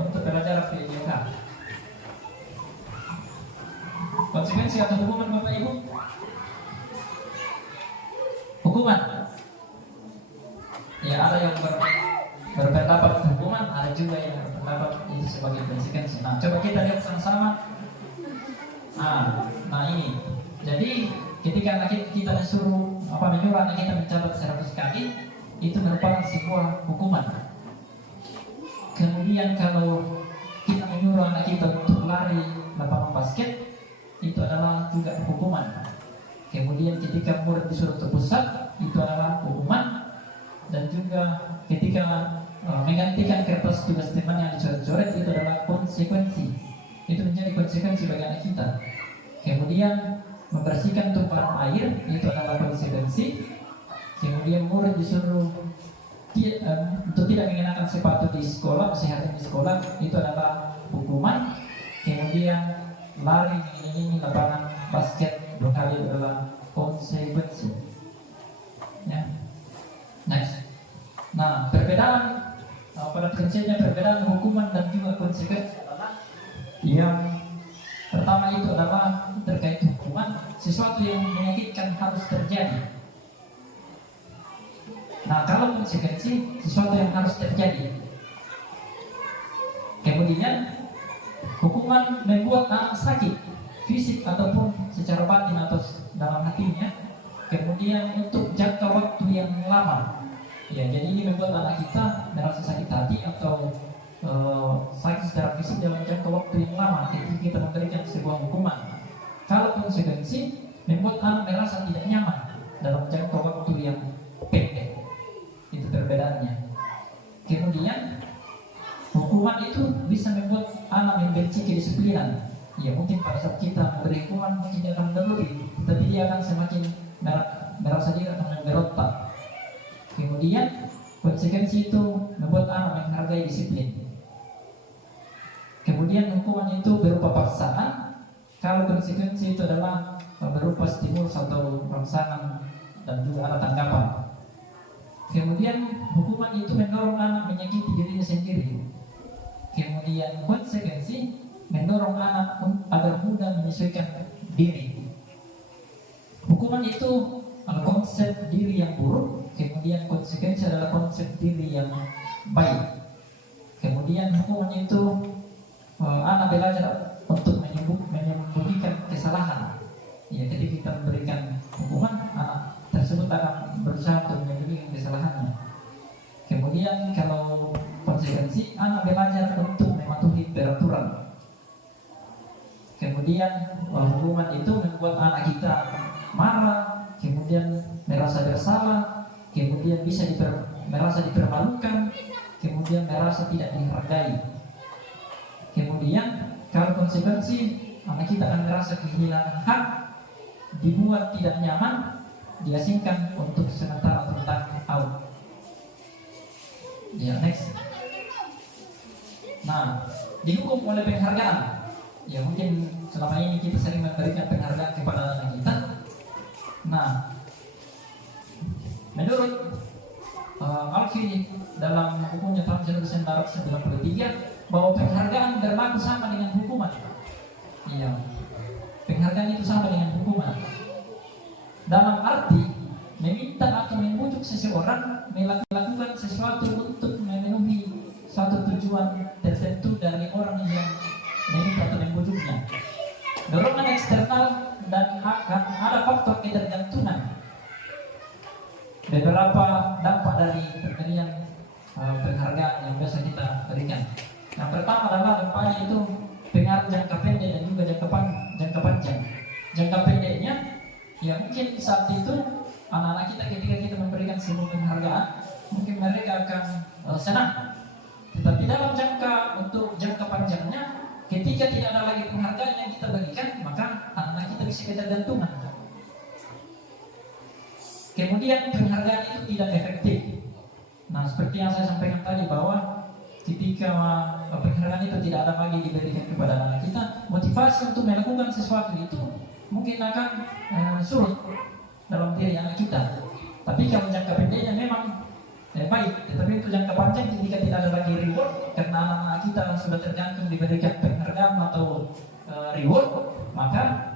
untuk belajar PJK. Konsekuensi atau hukuman Bapak Ibu? Hukuman. Ya, ada yang berpendapat hukuman, ada juga yang berpendapat itu sebagai konsekuensi. Nah, coba kita lihat sama-sama. Nah ini. Jadi ketika anak kita menyuruh anak kita mencatat 100 kali, itu merupakan sebuah hukuman. Kemudian kalau kita menyuruh anak kita untuk lari lapangan basket, itu adalah juga hukuman. Kemudian ketika murid disuruh untuk pusat, itu adalah hukuman. Dan juga ketika menggantikan kertas tugas teman yang dicoret-coret, itu adalah konsekuensi. Itu menjadi konsekuensi bagi anak kita. Kemudian membersihkan tumpahan air, itu adalah konsekuensi. Kemudian murid disuruh untuk tidak mengenakan sepatu di sekolah, seharian di sekolah, itu adalah hukuman. Kemudian lari mengelilingi lapangan basket 2 kali adalah konsekuensi. Ya. Next. Nah, perbedaan pada prinsipnya perbedaan hukuman dan juga konsekuensi adalah yang pertama itu adalah terkait hukuman, sesuatu yang menyakitkan harus terjadi. Nah, kalau konsekuensi sesuatu yang harus terjadi. Kemudian hukuman membuat anak sakit, fisik ataupun secara batin atau dalam hatinya. Kemudian untuk jangka waktu yang lama. Ya, jadi ini membuat anak kita merasa sakit hati atau sakit secara fisik dalam jangka waktu yang lama ketika kita memberikan sebuah hukuman. Kalau konsekuensi membuat anak merasa tidak nyaman dalam jangka waktu yang pendek. Itu perbedaannya. Kemudian hukuman itu bisa membuat anak membenci kedisiplinan. Ya, mungkin pada saat kita memberi hukuman mungkin dia akan berlebih, tapi dia akan semakin merasa dia akan berontak. Kemudian konsekuensi itu membuat anak menghargai disiplin. Kemudian hukuman itu berupa paksaan. Kalau konsekuensi itu adalah berupa stimulus atau rangsangan dan juga ada tanggapan. Kemudian hukuman itu mendorong anak menyakiti dirinya sendiri. Kemudian konsekuensi mendorong anak agar mudah menyesuaikan diri. Hukuman itu konsep diri yang buruk, kemudian konsekuensi adalah konsep diri yang baik. Kemudian hukuman itu anak belajar untuk menyembunyikan kesalahan. Ya, ketika kita memberikan hukuman, anak tersebut akan berusaha untuk menyembunyikan kesalahannya. Kemudian kalau konsekuensi, anak belajar untuk mematuhi peraturan. Kemudian hukuman itu membuat anak kita marah, kemudian merasa bersalah, kemudian merasa dipermalukan, kemudian merasa tidak dihargai. Kemudian kalau konsekuensi, anak kita akan merasa kehilangan hak, dibuat tidak nyaman, diasingkan untuk sementara atau time out. Ya, next. Nah, dihukum oleh penghargaan. Ya, mungkin selama ini kita sering memberikan penghargaan kepada anak kita. Nah, menurut Alfi dalam bukunya tahun 1993 bahwa penghargaan berlaku sama dengan hukuman. Iya, penghargaan itu sama dengan hukuman. Dalam arti meminta atau membujuk seseorang melakukan sesuatu untuk memenuhi suatu tujuan tertentu dari orang yang meminta atau membujuknya. Dorongan eksternal dan akan ada faktor ketergantungan. Beberapa dampak dari pemberian penghargaan yang biasa kita berikan. Yang pertama adalah dampaknya itu pengaruh jangka pendek dan juga jangka panjang. Jangka pendeknya, ya mungkin saat itu anak-anak kita ketika kita memberikan sebuah penghargaan, mungkin mereka akan senang. Tetapi dalam jangka panjangnya, ketika tidak ada lagi penghargaan yang kita berikan, maka anak-anak kita bisa ketergantungan. Kemudian penghargaan itu tidak efektif. Nah, seperti yang saya sampaikan tadi bahwa ketika penghargaan itu tidak ada lagi diberikan kepada anak kita, motivasi untuk melakukan sesuatu itu mungkin akan sulit dalam diri anak kita. Tapi kalau jangka pendeknya memang baik, tetapi untuk jangka panjang ketika tidak ada lagi reward karena anak-anak kita sudah tergantung diberikan penghargaan atau reward, maka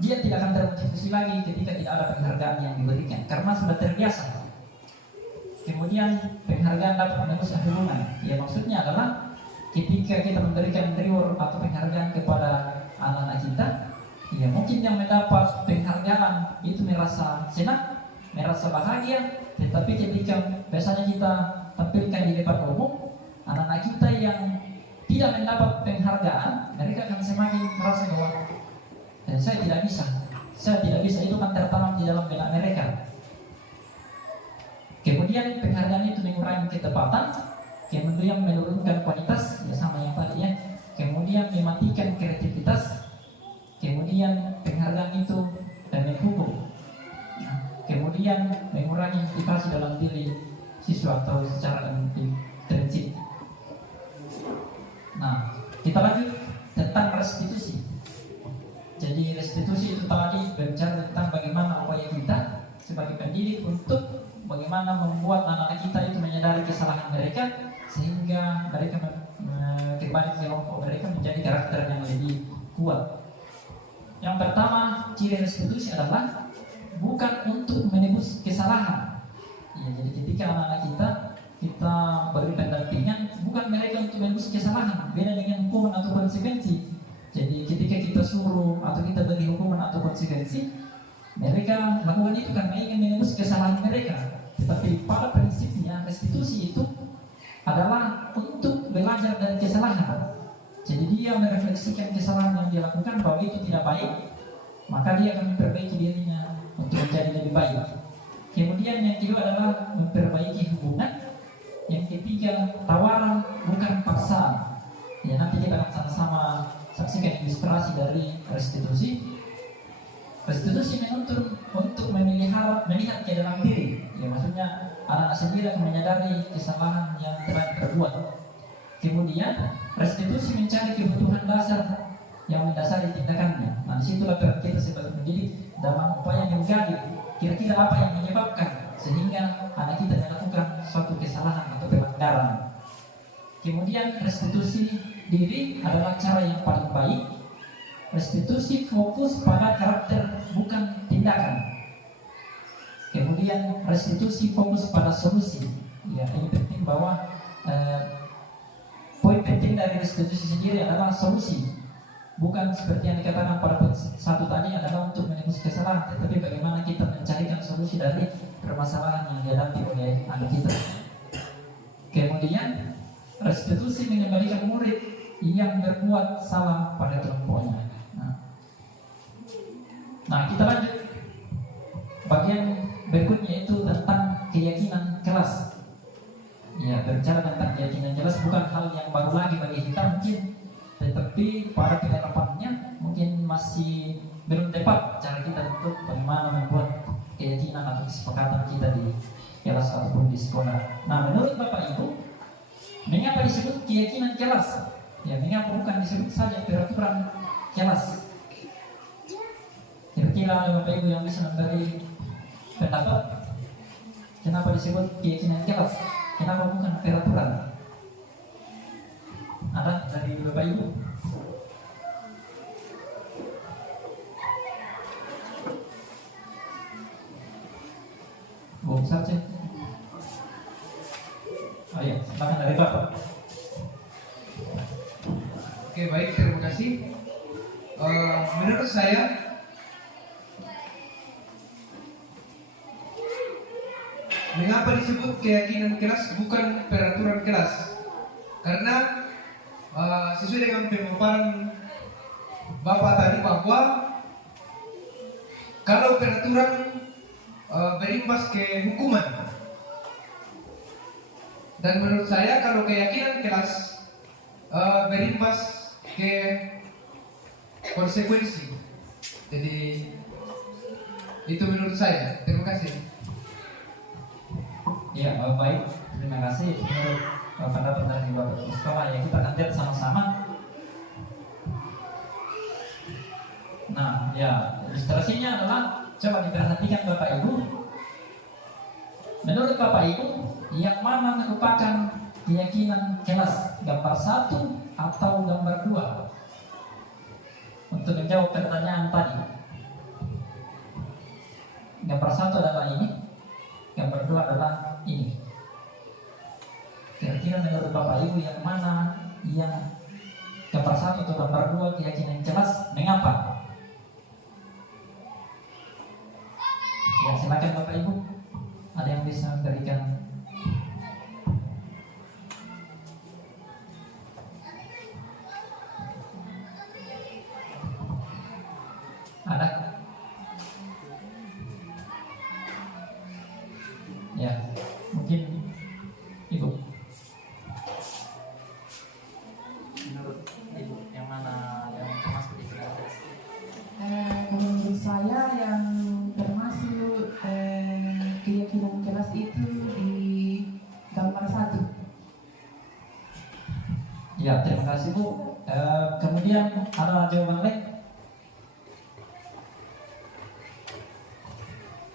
dia tidak akan termotivasi lagi ketika tidak ada penghargaan yang diberikan karena sudah terbiasa. Kemudian penghargaan dapat merusak hubungan. Ya, maksudnya adalah ketika kita memberikan reward atau penghargaan kepada anak-anak kita, ya mungkin yang mendapat penghargaan itu merasa senang, merasa bahagia, tetapi ketika biasanya kita tampilkan di depan umum, anak-anak kita yang tidak mendapat penghargaan, mereka akan semakin merasa bahwa saya tidak bisa, itu kan tertanam di dalam benak mereka. Kemudian penghargaan itu mengurangi ketepatan, kemudian menurunkan kualitas, ya sama yang tadi ya. Kemudian mematikan kreativitas, kemudian penghargaan itu menghukum. Kemudian mengurangi motivasi dalam diri siswa atau secara intrinsik. Nah, kita lanjut tentang restitusi. Jadi restitusi itu tadi berbicara tentang bagaimana upaya kita sebagai pendidik untuk bagaimana membuat anak-anak kita itu menyadari kesalahan mereka sehingga mereka kembali ke kelompok mereka menjadi karakter yang lebih kuat. Yang pertama, ciri restitusi adalah bukan untuk menebus kesalahan. Ya, jadi ketika anak-anak kita beri pendampingan, bukan mereka untuk menebus kesalahan. Beda dengan hukuman atau konsekuensi. Jadi ketika kita suruh atau kita beri hukuman atau konsekuensi, mereka lakukan itu karena ingin menebus kesalahan mereka. Tetapi pada prinsipnya restitusi itu adalah untuk belajar dari kesalahan. Jadi dia merefleksikan kesalahan yang dia lakukan bahwa itu tidak baik, maka dia akan memperbaiki dirinya untuk menjadi lebih baik. Kemudian yang kedua adalah memperbaiki hubungan. Yang ketiga, tawaran bukan paksaan. Ya, nanti kita akan sama-sama saksikan ilustrasi dari restitusi. Restitusi menuntut untuk melihat ke dalam diri. Ya, maksudnya anak-anak sendiri akan menyadari kesalahan yang telah diperbuat. Kemudian restitusi mencari kebutuhan dasar yang mendasari tindakannya. Nah, disitulah peran kita sebagai pendidik dalam upaya menggali kira-kira apa yang menyebabkan sehingga anak kita melakukan suatu kesalahan atau pelanggaran. Kemudian restitusi diri adalah cara yang paling baik. Restitusi fokus pada karakter bukan tindakan. Kemudian restitusi fokus pada solusi. Ya, ini penting bahwa poin penting dari restitusi sendiri adalah solusi. Bukan seperti yang dikatakan pada poin satu tadi adalah untuk menebus kesalahan, tetapi bagaimana kita mencarikan solusi dari permasalahan yang dihadapi oleh anak kita. Kemudian restitusi mengembalikan murid yang berbuat salah pada kelompoknya. Nah, kita lanjut. Bagian berikutnya itu tentang keyakinan kelas. Ya, berbicara tentang keyakinan jelas bukan hal yang baru lagi bagi kita mungkin, tetapi pada penerapannya mungkin masih belum tepat cara kita untuk bagaimana membuat keyakinan atau kesepakatan kita di kelas ataupun di sekolah. Nah, menurut Bapak Ibu, mengapa disebut keyakinan kelas? Ya, mengapa bukan disebut saja peraturan kelas? Kira-kira ada Bapak Ibu yang bisa memberi pendapat? Kenapa disebut keyakinan kelas? Kenapa bukan peraturan? Ada dari Bapak Ibu? Bu saja. Oh iya, silakan dari Bapak. Oke, baik, terima kasih. Menurut saya, mengapa disebut keyakinan kelas bukan peraturan kelas? Karena sesuai dengan pemaparan Bapak tadi bahwa kalau peraturan berimbas ke hukuman, dan menurut saya kalau keyakinan kelas berimbas ke konsekuensi. Jadi itu menurut saya. Terima kasih. Ya, baik. Terima kasih menurut pendapat dari Bapak Sekolah yang kita akan lihat sama-sama. Nah, ya, ilustrasinya adalah coba diperhatikan Bapak Ibu. Menurut Bapak Ibu, yang mana merupakan keyakinan kelas, gambar 1 atau gambar 2? Untuk menjawab pertanyaan tadi. Gambar 1 adalah ini, gambar 2 adalah ini. Kira-kira menurut Bapak Ibu yang mana yang gambar 1 atau gambar 2 keyakinan kelas? Mengapa? Ya, silakan Bapak Ibu. Ada yang bisa memberikan? Ada? Ya, mungkin Ibu. Menurut Ibu, yang mana yang termasuk di kelas? Menurut saya yang termasuk keyakinan kelas itu di gambar 1. Ya, terima kasih Bu. Kemudian ada jawaban lain?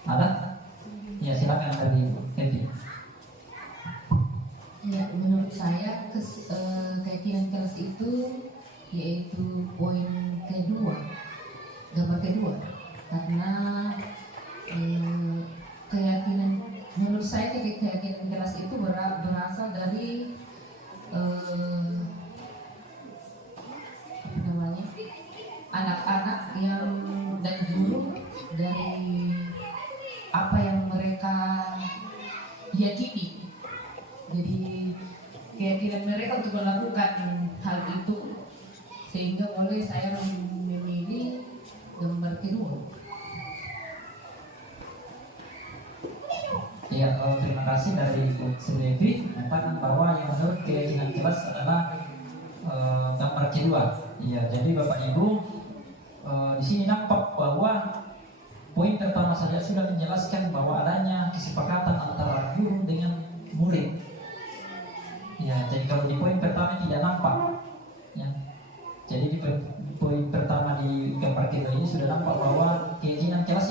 Ada? Ya, silakan dari Evi. Ya, menurut saya keyakinan kelas itu yaitu poin kedua, gambar kedua, karena keyakinan menurut saya keyakinan kelas itu berasal dari apa namanya, anak-anak yang dan guru dari apa yang mereka yakini. Jadi keyakinan mereka untuk melakukan hal itu, sehingga oleh saya memilih gambar kedua. Ya, terima kasih dari Bu Sylvie mengatakan bahwa yang menurut keyakinan kelas adalah gambar kedua. Ya, jadi Bapak Ibu di sini nampak bahwa poin pertama saja sudah menjelaskan bahwa adanya kesepakatan antara guru dengan murid. Ya, jadi kalau di poin pertama tidak nampak. Ya, jadi di poin pertama di gambar kedua ini sudah nampak bahwa keyakinan kelas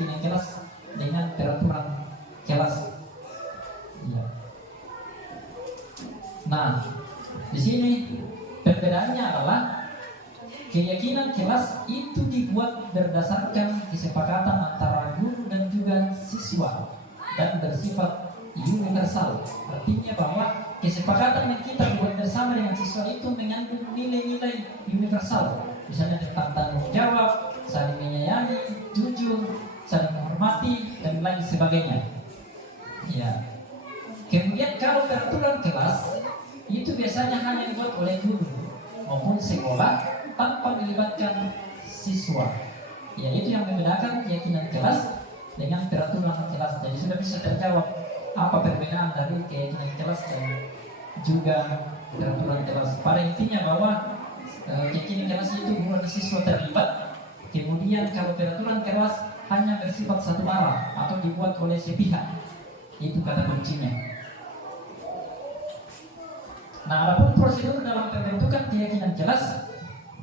disiplin kelas dengan peraturan kelas. Ya. Nah, di sini perbedaannya adalah keyakinan kelas itu dibuat berdasarkan kesepakatan antara guru dan juga siswa dan bersifat universal. Artinya bahwa kesepakatan yang kita buat bersama dengan siswa itu mengandung nilai-nilai universal, misalnya tentang tanggung jawab, saling menyayangi, jujur, saling menghormati, dan lain sebagainya. Ya. Kemudian kalau peraturan kelas itu biasanya hanya dibuat oleh guru maupun sekolah tanpa melibatkan siswa. Ya, itu yang membedakan keyakinan kelas dengan peraturan kelas. Jadi sudah bisa terjawab apa perbedaan dari keyakinan kelas dan juga peraturan kelas. Pada intinya bahwa keyakinan kelas itu bukan siswa terlibat. Kemudian kalau peraturan kelas hanya bersifat satu arah atau dibuat oleh sepihak. Itu kata kuncinya. Nah, adapun prosedur dalam pembentukan keyakinan kelas,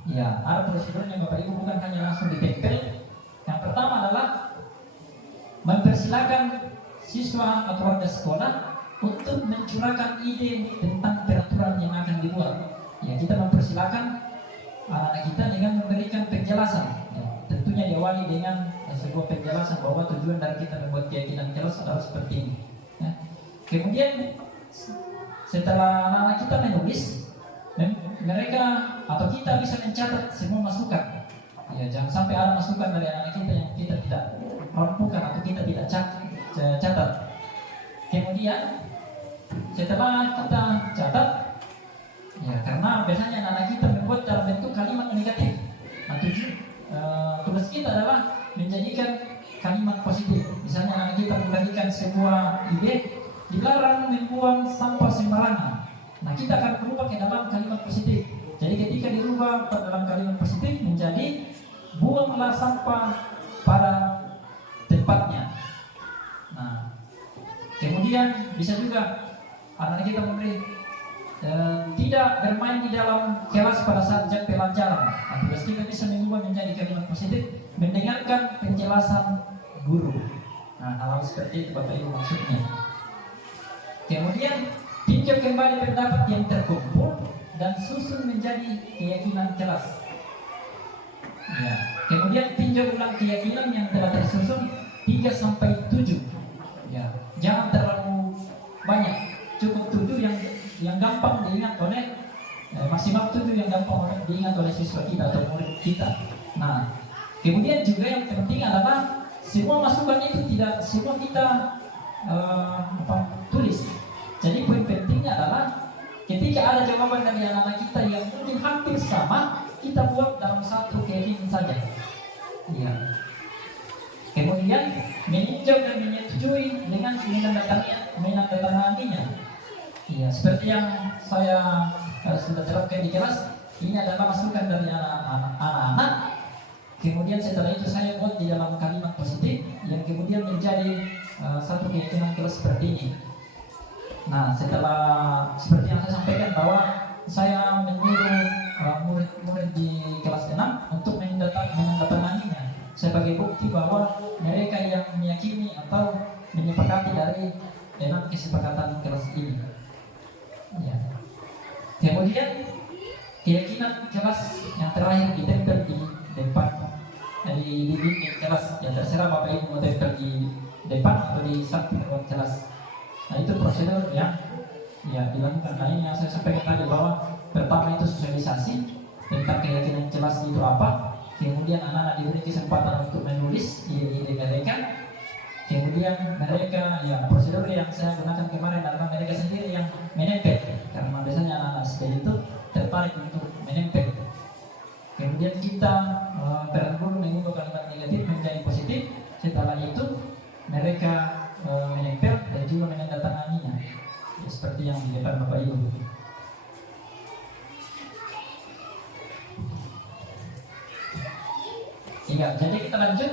ya ada prosedurnya Bapak Ibu, bukan hanya langsung ditempel. Yang pertama adalah mempersilakan siswa atau warga sekolah untuk mencurahkan ide tentang peraturan yang akan dibuat. Ya, kita mempersilakan anak-anak kita dengan memberikan penjelasan. Ya, tentunya diawali dengan sebuah penjelasan bahwa tujuan dari kita membuat keyakinan kelas adalah seperti ini. Ya. Kemudian setelah anak-anak kita menulis, mereka atau kita bisa mencatat semua masukan. Ya, jangan sampai ada masukan dari anak kita yang kita tidak rampukan atau kita tidak catat. Kemudian setelah kita catat, ya karena biasanya anak kita membuat dalam bentuk kalimat negatif. Nah, tugas kita adalah menjadikan kalimat positif. Misalnya anak kita membagikan sebuah ide, dilarang membuang sampah sembarangan. Nah, kita akan berubah ke dalam kalimat positif. Jadi ketika dirubah dalam kalimat positif menjadi buanglah sampah pada tempatnya. Nah, kemudian bisa juga anak kita memberi tidak bermain di dalam kelas pada saat jam pelajaran. Nah, tugas kita bisa mengubah menjadi kalimat positif, mendengarkan penjelasan guru. Nah, hal seperti itu Bapak Ibu maksudnya. Kemudian tinjau kembali pendapat yang terkumpul dan susun menjadi keyakinan kelas. Ya. Kemudian tinjau ulang keyakinan yang telah tersusun 3-7. Ya. Jangan terlalu banyak, cukup 7 yang gampang diingat oleh maksimal 7 yang gampang diingat oleh siswa kita atau murid kita. Nah, kemudian juga yang penting adalah semua masukan itu tidak semua kita tulis. Jadi poin pentingnya adalah ketika ada jawaban dari anak-anak kita yang mungkin hampir sama, kita buat dalam satu keyakinan saja. Ya. Kemudian meninjau dan menyetujui dengan menandatanganinya. Ya, seperti yang saya sudah terapkan di kelas, ini adalah masukan dari anak-anak. Kemudian setelah itu saya buat di dalam kalimat positif yang kemudian menjadi satu keyakinan kelas seperti ini. Nah, setelah seperti yang saya sampaikan bahwa saya menyuruh murid-murid di kelas 6 untuk menandatanganinya sebagai bukti bahwa mereka yang meyakini atau menyepakati dari 6 kesepakatan kelas ini. Ya. Kemudian keyakinan kelas yang terakhir ditempel di depan di dinding kelas. Ya, terserah Bapak Ibu mau tempel di depan atau di samping ruang kelas. Nah, itu prosedur yang dilakukan. Nah, ini yang saya sampaikan tadi bahwa pertama itu sosialisasi tentang keyakinan kelas itu apa. Kemudian anak-anak diberi kesempatan untuk menulis ide mereka. Kemudian mereka, ya prosedur yang saya gunakan kemarin adalah mereka sendiri yang menempel, karena biasanya anak-anak seperti itu tertarik untuk menempel. Kemudian kita perlu mengubah kalimat negatif menjadi positif. Setelah itu mereka menempel dan juga menandatanganinya, ya, seperti yang di depan Bapak Ibu. Iya, jadi kita lanjut.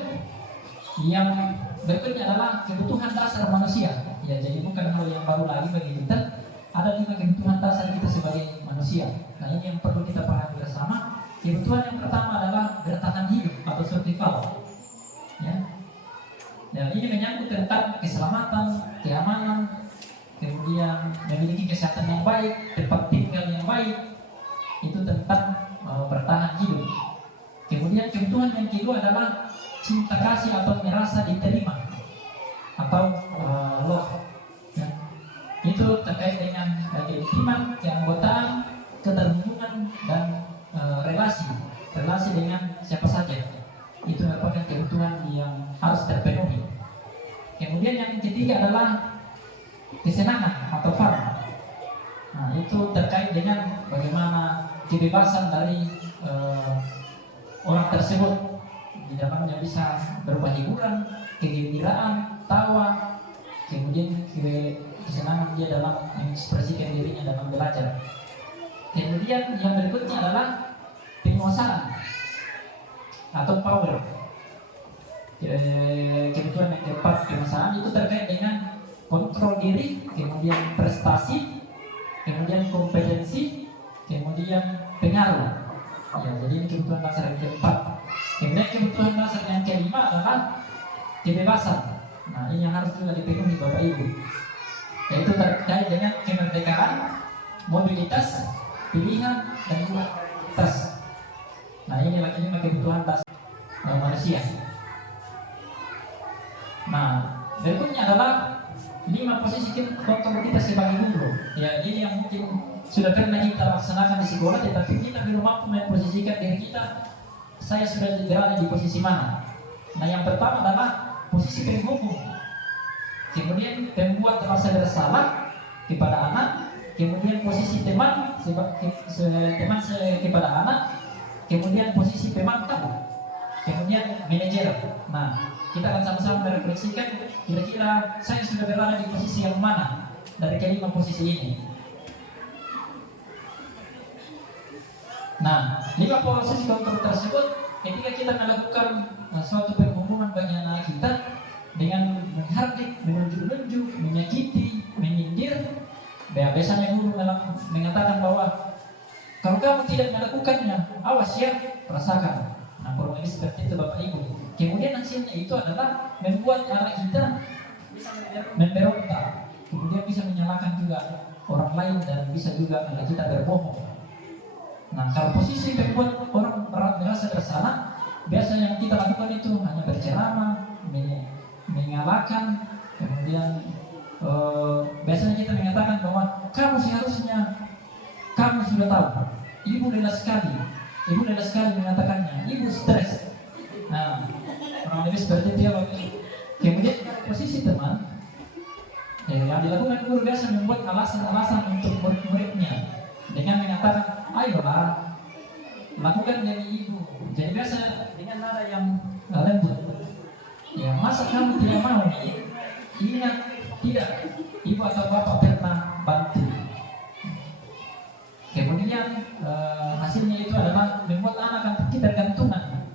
Yang berikutnya adalah kebutuhan dasar manusia. Ya, jadi bukan hal yang baru lagi bagi kita. Ada 5 kebutuhan dasar kita sebagai manusia. Nah, ini yang perlu kita pahami bersama. Kebutuhan yang pertama adalah bertahan hidup atau survival. Ya. Dan ini menyangkut tentang keselamatan, keamanan, kemudian memiliki kesehatan yang baik, tempat tinggal yang baik. Itu tentang bertahan hidup. Kemudian kebutuhan yang kedua adalah cinta kasih atau merasa diterima atau love. Ya. Itu terkait dengan keintiman, keanggotaan, keterhubungan dan relasi dengan siapa saja. Itu merupakan kebutuhan yang harus terpenuhi. Kemudian yang ketiga adalah kesenangan atau fun. Nah, itu terkait dengan bagaimana kebebasan dari orang tersebut. Di dalamnya bisa berupa hiburan, kegembiraan, tawa, kemudian kesenangan dia dalam mengekspresikan dirinya dalam belajar. Kemudian yang berikutnya adalah penguasaan atau power. Kebutuhan yang keempat, penguasaan itu terkait dengan kontrol diri, kemudian prestasi, kemudian kompetensi, kemudian pengaruh. Ya, jadi ini kebutuhan dasar yang keempat. Kemudian kebutuhan dasar yang kelima adalah kebebasan. Nah, ini yang harus juga dipenuhi Bapak Ibu. Yaitu terkait dengan kemerdekaan, mobilitas, pilihan, dan juga tes. Nah, ini lima kebutuhan dasar manusia. Nah, berikutnya adalah 5 posisi kontrol kita sebagai guru. Ya, ini yang mungkin sudah pernah kita laksanakan di sekolah, tetapi kita belum mampu memposisikan diri kita. Saya sudah berada di posisi mana? Nah, yang pertama adalah posisi penghukum, kemudian pembuat rasa bersalah kepada anak, kemudian posisi teman kepada anak, kemudian posisi pemantau, kemudian manajer. Nah, kita akan sama-sama merefleksikan kira-kira saya sudah berada di posisi yang mana dari kelima posisi ini. Nah, 5 posisi kontrol tersebut ketika kita melakukan suatu penghubungan bagi anak kita dengan menghardik, menunjuk-nunjuk, menyakiti, menyindir. Biasanya guru mengatakan bahwa kalau kamu tidak melakukannya, awas ya, rasakan. Nah, kurang lebih seperti itu Bapak Ibu. Kemudian hasilnya itu adalah membuat anak kita bisa memberontak, kemudian bisa menyalahkan juga orang lain dan bisa juga anak kita berbohong. Nah, kalau posisi membuat orang merasa bersalah, biasanya yang kita lakukan itu hanya berceramah, mengalahkan, kemudian biasanya kita mengatakan bahwa kamu seharusnya, kamu sudah tahu, ibu lelah sekali mengatakannya, ibu stres. Nah, kurang lebih seperti itu. Kemudian posisi teman, yang dilakukan guru biasa membuat alasan-alasan untuk murid-muridnya dengan mengatakan, ayolah, lakukan dari ibu. Jadi biasa dengan nada yang lembut. Ya, masa kamu tidak mau? Ingat, tidak, ibu atau bapak pernah bantu. Kemudian hasilnya itu adalah membuat anak kita tergantungan.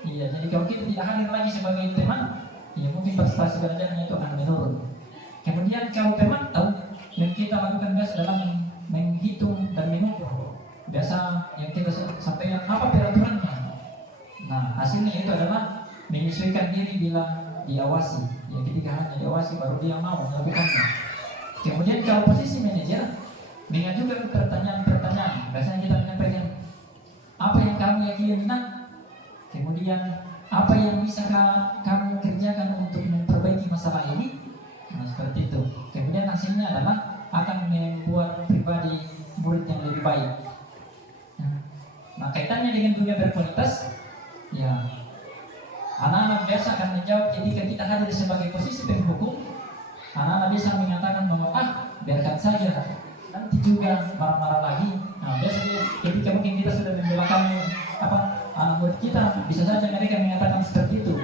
Iya, jadi kalau kita tidak hadir lagi sebagai teman, ya mungkin prestasi belajarnya itu akan menurun. Kemudian kalau teman tahu, yang kita lakukan biasa dalam menghitung dan mengukur. Biasa yang kita sampaikan apa peraturannya. Nah, hasilnya itu adalah menyesuaikan diri bila diawasi. Ya, ketika hanya diawasi baru dia mau melakukannya. Kemudian kalau posisi manajer, mengajukan pertanyaan-pertanyaan. Biasanya kita menyampaikan apa yang kamu yakini benar. Kemudian apa yang bisa kamu kerjakan untuk memperbaiki masalah ini. Nah, seperti itu. Kemudian hasilnya adalah akan membuat pribadi murid yang lebih baik. Nah, kaitannya dengan dunia berkualitas, ya, anak-anak biasa akan menjawab ketika kita hadir sebagai posisi penghukum. Anak-anak biasa mengatakan bahwa biarkan saja, nanti juga marah-marah lagi. Nah, biasanya ketika mungkin kita sudah membelakang anak murid kita, bisa saja mereka mengatakan seperti itu.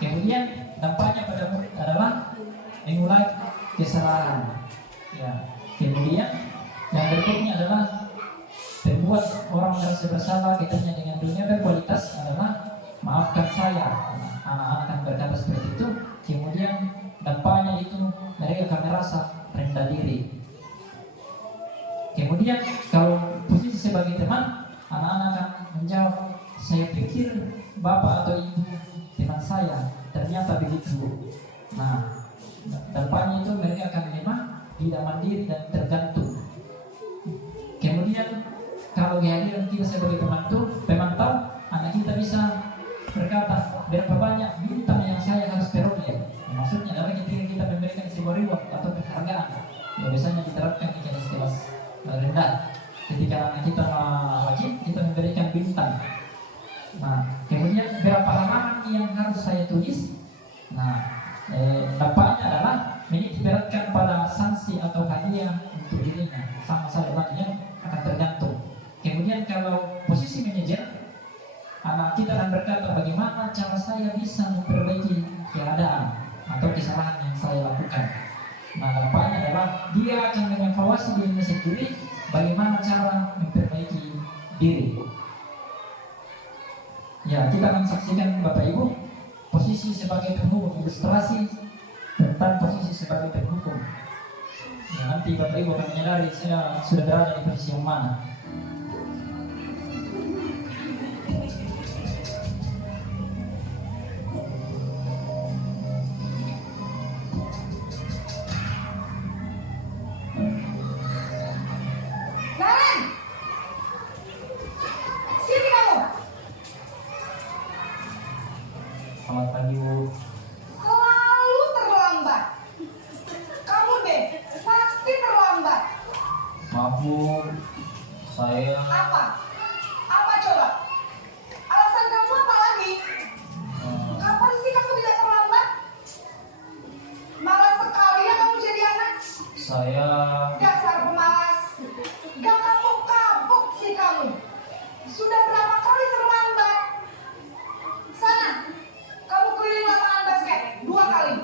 Kemudian dampaknya pada murid adalah mengulangi kesalahan. Ya, kemudian yang berikutnya adalah membuat orang merasa bersalah. Kaitannya dengan dunia berkualitas adalah maafkan saya. Anak-anak akan berkata seperti itu. Kemudian dampaknya itu mereka akan merasa rendah diri. Kemudian kalau posisi sebagai teman, anak-anak akan menjawab, saya pikir bapak atau ibu teman saya, ternyata begitu. Nah, dampaknya itu mereka akan memang tidak mandiri dan tergantung. Kemudian kalau kehadiran kita sebagai pemantau, anak kita bisa berkata berapa banyak bintang yang saya harus peroleh. Maksudnya adalah ketika kita memberikan sebuah reward atau penghargaan, ya biasanya diterapkan di kelas-kelas rendah. Ketika anak kita wajib, kita memberikan bintang. Nah, kemudian berapa halaman yang harus saya tulis? Nah, dampaknya adalah menitikberatkan pada sanksi atau hadiah untuk dirinya. Sama saja yang akan tergantung. Kemudian kalau posisi manajer, anak kita akan berkata bagaimana cara saya bisa memperbaiki keadaan atau kesalahan yang saya lakukan. Nah, dampaknya adalah dia akan mengevaluasi dirinya sendiri bagaimana cara memperbaiki diri. Ya, kita akan saksikan Bapak Ibu posisi sebagai penghukum, ilustrasi tentang posisi sebagai penghukum. Ya, nanti Bapak Ibu akan menyadari saya sudah berada di posisi yang mana. Naren, sini kamu. Selamat pagi Bu. Selalu terlambat. Kamu deh, pasti terlambat. Maaf Bu, saya Apa? Apa coba? Alasan kamu apa lagi? Kapan sih kamu tidak terlambat? Malas sekali ya kamu jadi anak. saya Dasar pemalas. Gak kapok-kapok sih kamu. Sudah berapa kali terlambat? Sana, kamu keliling lapangan basket 2 kali.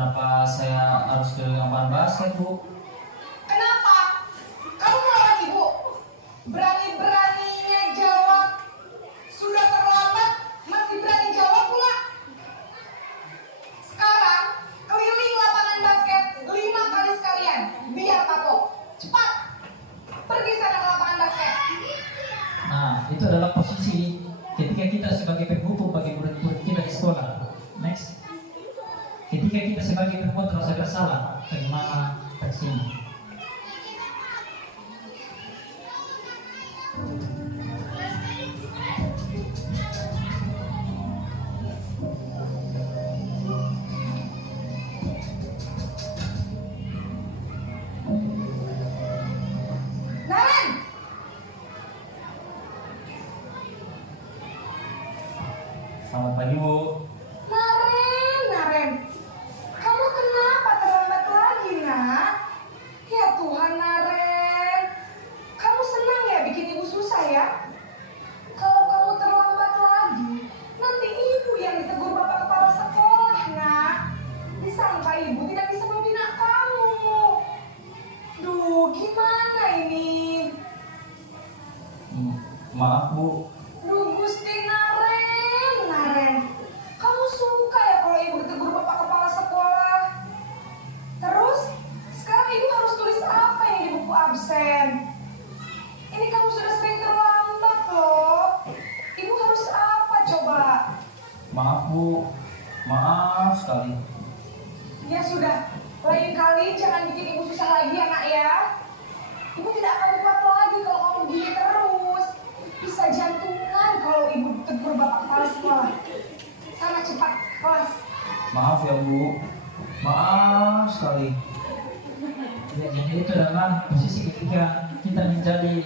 kenapa saya harus ke lapangan basket Bu? Kenapa? Kamu melawan ibu. Berani-beraninya jawab. Sudah terlambat, masih berani jawab pula. Sekarang, keliling lapangan basket 5 kali sekalian. Biar kapok. Cepat. Pergi sana ke lapangan basket. Nah, itu adalah posisi ketika kita sebagai penghukum bagi murid-murid kita di sekolah. Next. Ketika kita sebagai penghukum terasa bersalah, bagaimana reaksinya? Naren! Selamat pagi Bu. Naren. Kamu kenapa terlambat lagi, nak? Ya Tuhan, Naren. Kamu senang ya bikin ibu susah ya? Kalau kamu terlambat lagi, nanti ibu yang ditegur bapak kepala sekolah, nak. Disangka ibu tidak bisa membina kamu. Duh, gimana ini? Maaf Bu, Duh, Gusti Naren. Kamu suka ya kalau ibu ditegur bapak kepala sekolah? Terus, sekarang ibu harus tulis apa yang di buku absen? Ini kamu sudah sering terlambat loh. Ibu harus apa coba? maaf Bu, maaf sekali. Ya sudah, lain kali jangan bikin ibu susah lagi ya nak ya. Ibu tidak akan kuat lagi kalau kamu gini terus. Bisa jantungan kalau ibu tegur bapak kepala sekolah. Sana cepat, kelas. Maaf ya Bu, maaf sekali. Ya, jadi itu adalah posisi ketika kita menjadi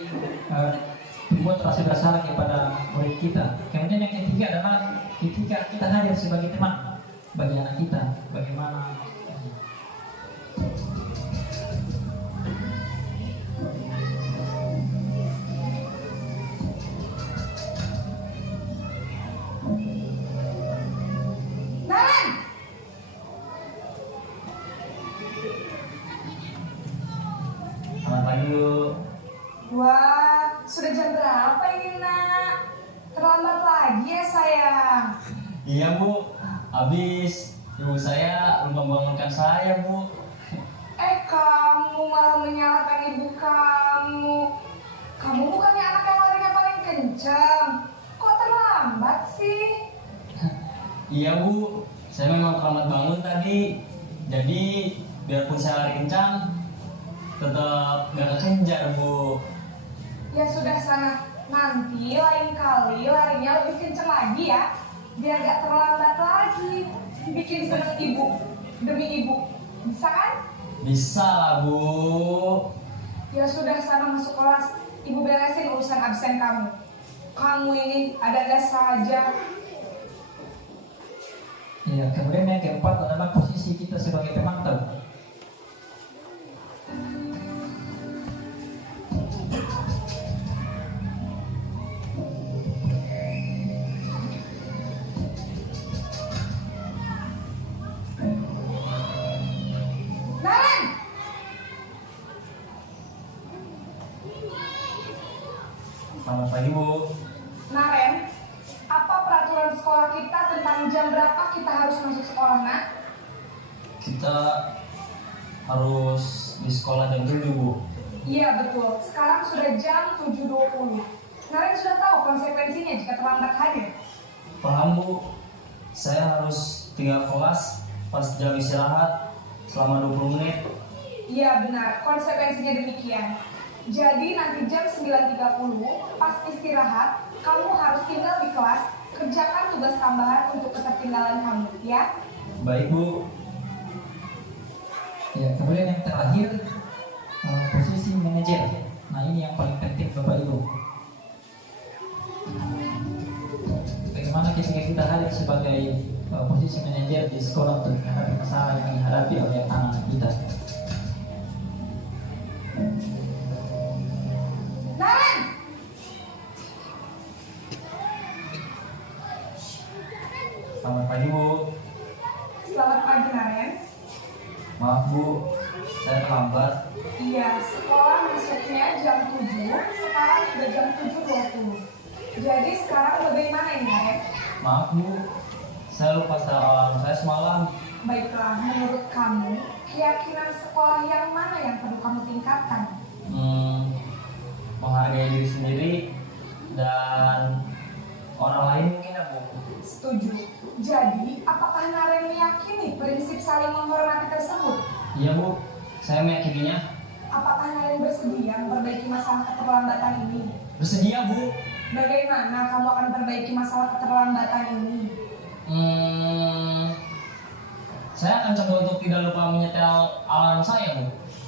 membuat rasa bersalah kepada murid kita. Kemudian yang ketiga adalah ketika kita hadir sebagai teman bagi anak kita, bagaimana Naren! selamat pagi Bu. Wah, sudah jam berapa ini nak? Terlambat lagi ya sayang. Iya Bu, habis ibu saya belum membangunkan saya Bu. Kamu malah menyalahkan ibu kamu. Kamu bukannya anak yang larinya paling kencang. Kok terlambat sih? Iya Bu, Saya memang terlambat bangun tadi, jadi biarpun saya lari kencang, tetap gak kekejar, Bu. Ya sudah sana, nanti lain kali larinya lebih kenceng lagi ya, biar gak terlambat lagi. Bikin seneng ibu, demi ibu. Bisa kan? Bisa lah, Bu. Ya sudah sana masuk kelas, ibu beresin urusan absen kamu. Kamu ini ada-ada saja. Ya, kemudian yang keempat adalah posisi kita sebagai pemantau. Naren! Selamat pagi, Bu. Naren, apa peraturan sekolah kita tentang jam berapa kita harus masuk sekolah, nak? Kita harus di sekolah jam 7, Bu. Iya betul, sekarang sudah jam 7.20. Naren sudah tahu konsekuensinya jika terlambat hadir. Paham, Bu. Saya harus tinggal kelas pas jam istirahat selama 20 menit. Iya benar, konsekuensinya demikian. Jadi nanti jam 9.30 pas istirahat, kamu harus tinggal di kelas, kerjakan tugas tambahan untuk ketertinggalan kamu, ya? Baik, Bu. Ya, kemudian yang terakhir posisi manajer. Nah, ini yang paling penting Bapak Ibu. Bagaimana ketika kita hadir sebagai posisi manajer di sekolah untuk menghadapi masalah yang dihadapi oleh anak-anak kita. Naren! Selamat pagi, Bu. Selamat pagi, Naren. Maaf, Bu. Saya terlambat. Iya, sekolah masuknya jam 7, sekarang sudah jam 7.20. Jadi sekarang bagaimana ini, Naren? Maaf, Bu. Saya lupa setel alarm saya semalam. Baiklah, menurut kamu, keyakinan sekolah yang mana yang perlu kamu tingkatkan? Menghargai diri sendiri dan orang lain mungkin ya, Bu. Setuju. Jadi, apakah Naren meyakini prinsip saling menghormati tersebut? Iya, Bu. Saya meyakininya. Apakah Naren bersedia memperbaiki masalah keterlambatan ini? Bersedia, Bu. Bagaimana kamu akan memperbaiki masalah keterlambatan ini? Saya akan coba untuk tidak lupa menyetel alarm saya, Bu.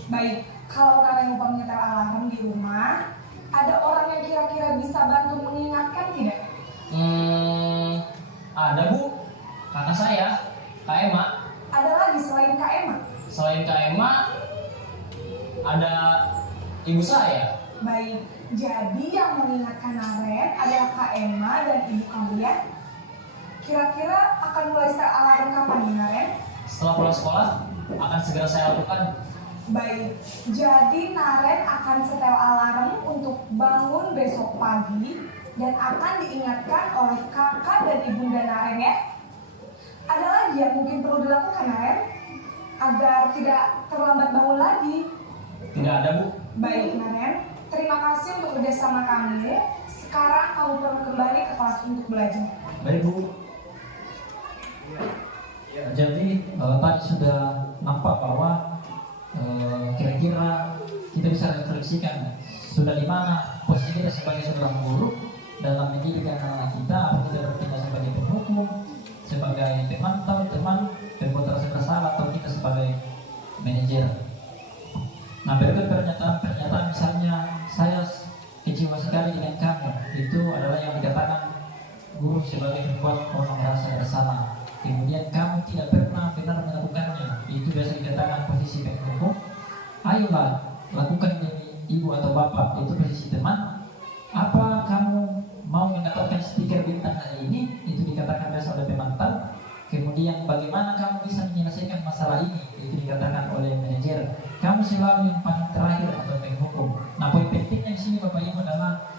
Baik, kalau Naren lupa menyetel alarm di rumah, ada orang yang kira-kira bisa bantu mengingatkan tidak? Ada, Bu. Kakak saya, Kak Emma. Ada lagi selain Kak Emma? Selain Kak Emma, ada ibu saya. Baik, jadi yang mengingatkan Naren adalah Kak Emma dan ibu kalian. Kira-kira akan mulai setel alarm kapan nih, Naren? Setelah pulang sekolah, akan segera saya lakukan. Baik, jadi Naren akan setel alarm untuk bangun besok pagi dan akan diingatkan oleh kakak dan ibunda Naren ya. Ada lagi yang mungkin perlu dilakukan, Naren, agar tidak terlambat bangun lagi? Tidak ada, Bu. Baik, Naren, terima kasih untuk kerjasama kamu. Sekarang kamu perlu kembali ke kelas untuk belajar. Baik, Bu. Jadi tadi sudah nampak bahwa kira-kira kita bisa refleksikan sudah di mana posisi kita sebagai seorang guru dalam mendidik anak-anak kita, apa kita bertindak sebagai penghukum, sebagai pemantau, teman, pembuat rasa bersalah, atau kita sebagai manajer. Nah, berikut pernyataan misalnya saya kecewa sekali dengan kamu, itu adalah yang dikatakan guru sebagai pembuat orang merasa bersalah. Kemudian kamu tidak pernah benar melakukannya, itu biasa dikatakan posisi penghukum. Ayolah lakukan demi ibu atau bapak, itu posisi teman. Apa kamu mau mendapatkan stiker bintang hari ini, itu dikatakan biasa oleh pemantau. Kemudian bagaimana kamu bisa menyelesaikan masalah ini, itu dikatakan oleh manajer. Kamu selalu yang paling terakhir atau penghukum. Nah, poin pentingnya di sini Bapak Ibu adalah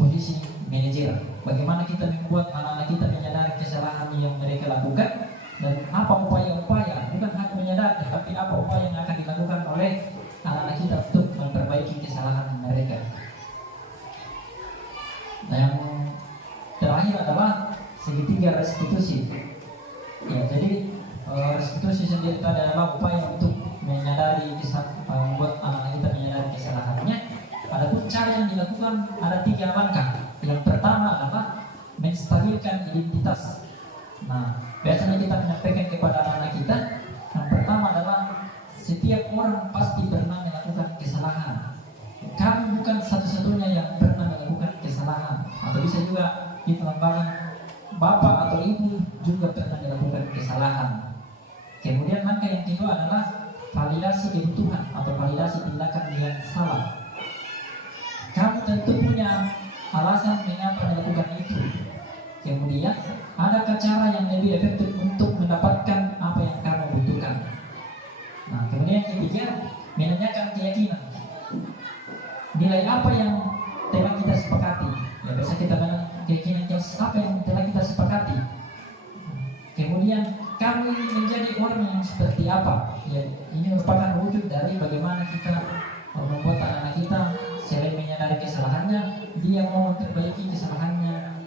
posisi manajer. Bagaimana kita membuat anak-anak kita menyadari kesalahan yang mereka lakukan dan apa upaya-upaya, bukan hanya menyadari, tapi apa upaya yang akan dilakukan oleh anak-anak kita untuk memperbaiki kesalahan mereka. Nah, yang terakhir adalah segitiga restitusi. Ya, jadi restitusi sendiri itu adalah upaya untuk menyadari membuat anak kita menyadari kesalahannya. Adapun cara yang dilakukan ada 3 langkah. Yang pertama adalah menstabilkan identitas. Nah, biasanya kita menyampaikan kepada anak kita, yang pertama adalah setiap orang pasti pernah melakukan kesalahan. Kamu bukan satu-satunya yang pernah melakukan kesalahan. Atau bisa juga ditambahkan bapak atau ibu juga pernah melakukan kesalahan. Kemudian langkah yang kedua adalah validasi kebutuhan atau validasi tindakan yang salah. Kamu tentu punya alasan mengapa melakukan itu. Kemudian adakah cara yang lebih efektif untuk mendapatkan apa yang kamu butuhkan? Nah, kemudian yang ketiga, menanyakan keyakinan. Nilai apa yang telah kita sepakati? Ya, biasa kita menanyakan keyakinan apa yang telah kita sepakati. Kemudian kamu ingin menjadi orang yang seperti apa? Ya, ini merupakan wujud dari bagaimana kita membuat anak kita selain menyadari kesalahannya, dia mau memperbaiki kesalahannya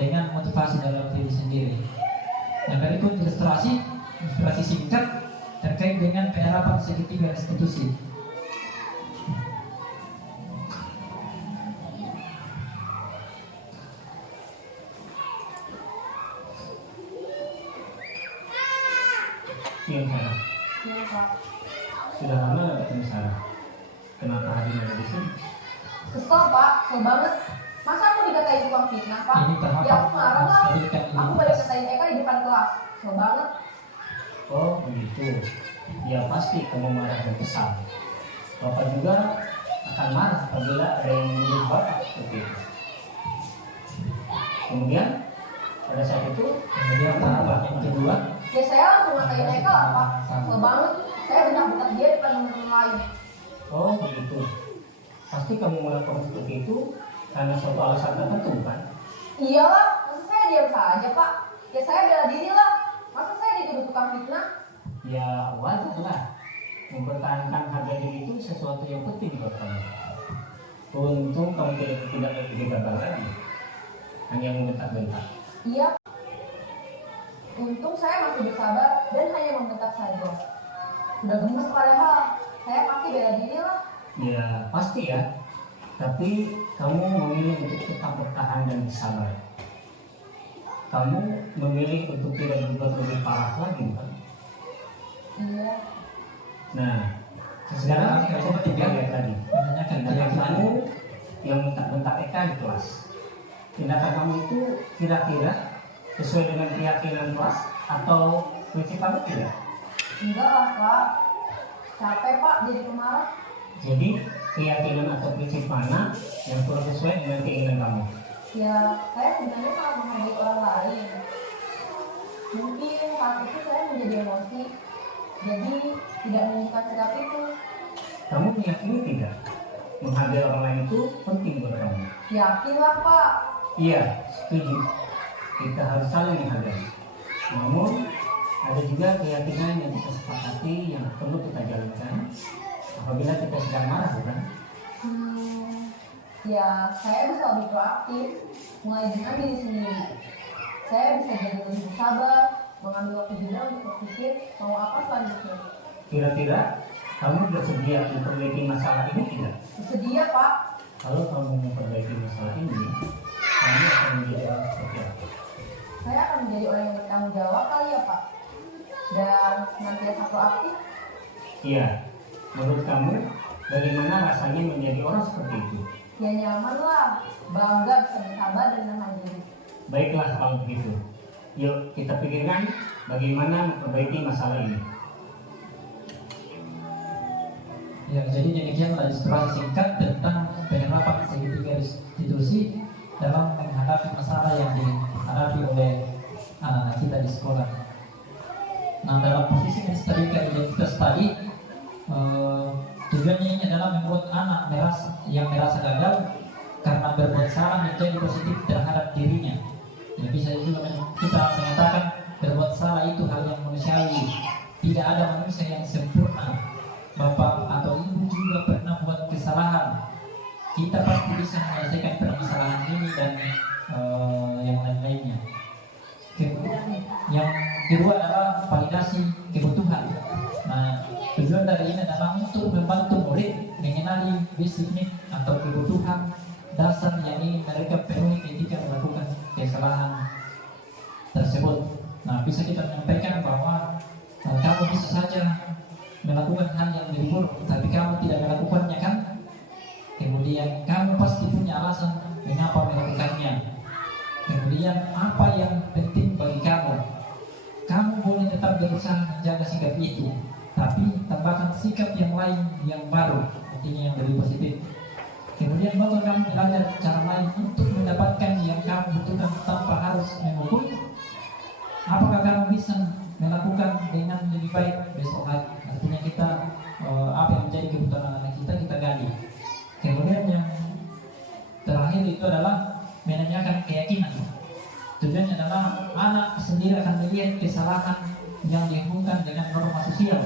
dengan motivasi dalam diri sendiri. Yang berikut ilustrasi singkat terkait dengan penerapan segitiga restitusi. Iya, Sarah. Iya, Pak. Sudah lama nggak ketemu Sarah? Kenapa hari ini ada di sini? Kesel, Pak. Kesel banget. Masa aku dikatain tukang fitnah, Pak? Ini tahapan Ya aku marah lah. menstabilkan Aku identitas. balik katain Eka di depan kelas. Kesel banget. Oh, begitu. Ya pasti kamu marah dan kesal. Bapak juga akan marah apabila ada yang menyuruh Bapak seperti itu. Kemudian pada saat itu, Kemudian tahapan yang kedua, Ya saya langsung ngatain Eka lah, Pak. Kesel banget. Saya bentak-bentak dia depan teman-teman lain. oh begitu. Pasti kamu melakukan seperti itu karena suatu alasan tertentu, kan? Iyalah, masa saya diam saja, Pak? Ya saya bela diri lah. Masa saya dituduh tukang fitnah? Ya wajar lah. Mempertahankan harga diri itu sesuatu yang penting buat kamu. Untung kamu tidak gagal lagi, hanya membentak-bentak. Iya. Untung saya masih bersabar dan hanya membentak saja. Sudah gemes padahal. Saya pasti bela diri lah. Ya pasti ya. Tapi kamu memilih untuk tetap bertahan dan bersabar. Kamu memilih untuk tidak berbuat lebih parah lagi, bukan? Iya. Nah, sekarang coba kita lihat tadi. menanyakan Tindakan keyakinan. kamu yang bentak-bentak Eka di kelas. Tindakan kamu itu kira-kira sesuai dengan keyakinan kelas atau prinsip kamu tidak? Enggak lah, Pak. Capek, Pak, jadi pemarah. Jadi keyakinan atau prinsip mana yang kurang sesuai dengan keinginan kamu? Ya, saya sebenarnya sangat menghargai orang lain. Mungkin saat itu saya menjadi emosi. Jadi tidak menunjukkan sikap itu. Kamu meyakini tidak? Menghargai orang lain itu penting buat kamu. Yakinlah, Pak. Iya, setuju. Kita harus saling menghargai. Namun, ada juga keyakinan yang kita sepakati yang perlu kita jalankan apabila kita sedang marah, bukan? Ya, saya bisa lebih proaktif, mulai dengan diri sendiri. Saya bisa jadi lebih sabar, mengambil waktu juga untuk berpikir mau apa selanjutnya. Kira-kira kamu bersedia memperbaiki masalah ini tidak? Bersedia, Pak. Kalau kamu memperbaiki masalah ini, kamu akan menjadi orang seperti apa? Saya akan menjadi orang yang bertanggung jawab kali ya, Pak. Dan senantiasa proaktif. Iya, menurut kamu bagaimana rasanya menjadi orang seperti itu? Ya nyaman lah, bangga bisa bersabar dan menahan diri. Baiklah kalau begitu. Yuk kita pikirkan bagaimana memperbaiki masalah ini. Ya, jadi demikianlah ilustrasi singkat tentang penerapan segitiga restitusi dalam menghadapi masalah yang dihadapi oleh anak-anak kita di sekolah. Nah, dalam posisi menstabilkan identitas tadi, tujuannya ini adalah membuat anak merasa gagal karena berbuat salah menjadi positif terhadap dirinya. Ya, bisa juga kita menyatakan berbuat salah itu hal yang manusiawi. Tidak ada manusia yang sempurna. Bapak atau ibu juga pernah buat kesalahan. Kita pasti bisa menyelesaikan permasalahan ini dan yang lain-lainnya. Yang kedua adalah validasi kebutuhan. Nah, tujuan dari ini adalah untuk membantu murid mengenali basic need atau kebutuhan dasar yang ingin mereka penuhi ketika melakukan kesalahan tersebut. Nah, bisa kita menyampaikan bahwa kamu bisa saja melakukan hal yang lebih buruk, tapi kamu tidak melakukannya kan? Kemudian kamu pasti punya alasan mengapa melakukannya. Kemudian apa yang penting bagi kamu? Kamu boleh tetap berusaha menjaga sikap itu, tapi tambahkan sikap yang lain yang baru, artinya yang lebih positif. Kemudian bakal kamu belajar cara lain untuk mendapatkan yang kamu butuhkan tanpa harus memukul. Apakah kamu bisa melakukan dengan lebih baik besok lagi? Artinya kita apa yang menjadi kebutuhan anak kita gali. Kemudian yang terakhir itu adalah menanyakan keyakinan. Tujuannya adalah anak sendiri akan melihat kesalahan yang dihubungkan dengan norma sosial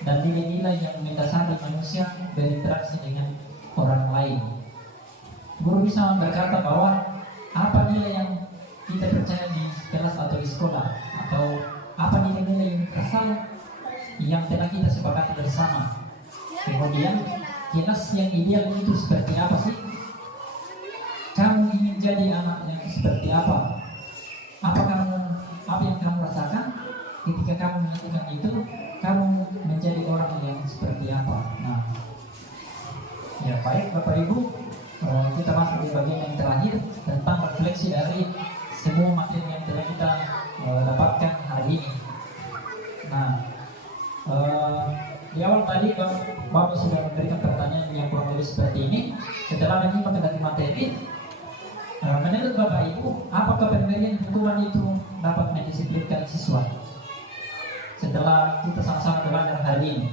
dan nilai-nilai yang mendasari manusia berinteraksi dengan orang lain. Guru bisa berkata bahwa apa nilai yang kita percaya di kelas atau di sekolah, atau apa nilai-nilai universal yang telah kita sepakati bersama. Kemudian kelas yang ideal itu seperti apa sih? Kamu ingin jadi anak yang seperti apa? Apa yang kamu rasakan ketika kamu melakukan itu? Kamu menjadi orang yang seperti apa? Nah, ya baik Bapak Ibu, kita masuk di bagian yang terakhir tentang refleksi dari semua materi yang telah kita dapatkan hari ini. Nah, di awal tadi Bapak sudah memberikan pertanyaan yang kurang lebih seperti ini. Setelah menyimak dari materi, menurut Bapak Ibu, apakah pemberian hukuman itu dapat mendisiplinkan siswa? Setelah kita sama-sama belajar hari ini,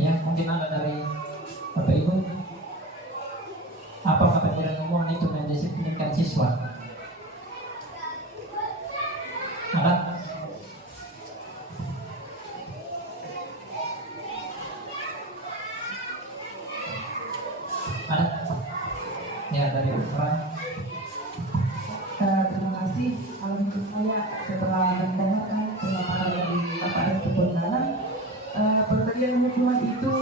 ya mungkin ada dari Bapak Ibu, apakah pemberian hukuman itu mendisiplinkan siswa? Ada? Ada? Ya dari Bapak. Terima kasih. Kalau menurut saya setelah mendengarkan pemaparan dari Bapak Restu Bondanan, pemberian hukuman itu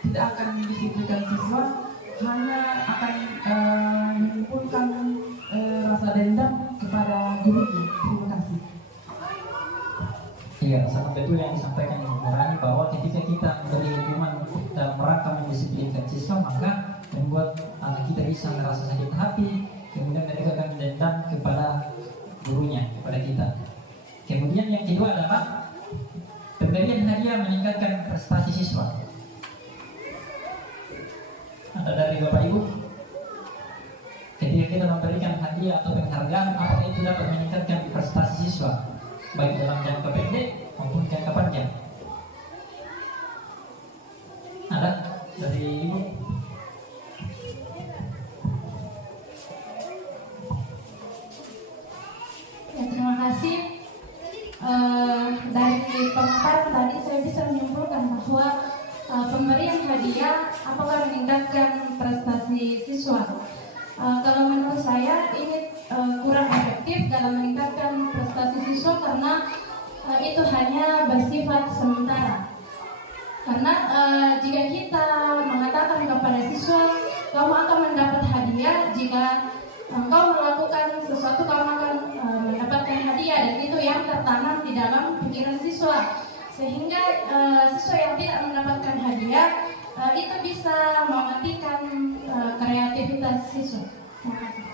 tidak akan mendisiplinkan siswa, hanya akan menimbulkan rasa dendam kepada gurunya. Terima kasih. Iya, sangat betul yang disampaikan Ibu Nurani, bahwa ketika kita memberi hukuman dalam rangka mendisiplinkan siswa, maka membuat anak kita bisa merasa sakit hati, kemudian mereka akan dendam kepada gurunya, kepada kita. Kemudian yang kedua adalah pemberian hadiah meningkatkan prestasi siswa. Ada dari Bapak Ibu? Ketika kita memberikan hadiah atau penghargaan, apakah itu dapat meningkatkan prestasi siswa, baik dalam jangka pendek maupun jangka panjang? Ada dari Ibu? Ya, terima kasih. Dari pemaparan tadi saya bisa menyimpulkan bahwa pemberian hadiah apakah meningkatkan prestasi siswa. Kalau menurut saya ini kurang efektif dalam meningkatkan prestasi siswa, karena itu hanya bersifat sementara. Karena jika kita mengatakan kepada siswa, kamu akan mendapat hadiah jika engkau melakukan sesuatu, kamu akan mendapatkan hadiah, dan itu yang tertanam di dalam pikiran siswa, sehingga siswa yang tidak mendapatkan hadiah itu bisa mematikan kreativitas siswa. Terima kasih.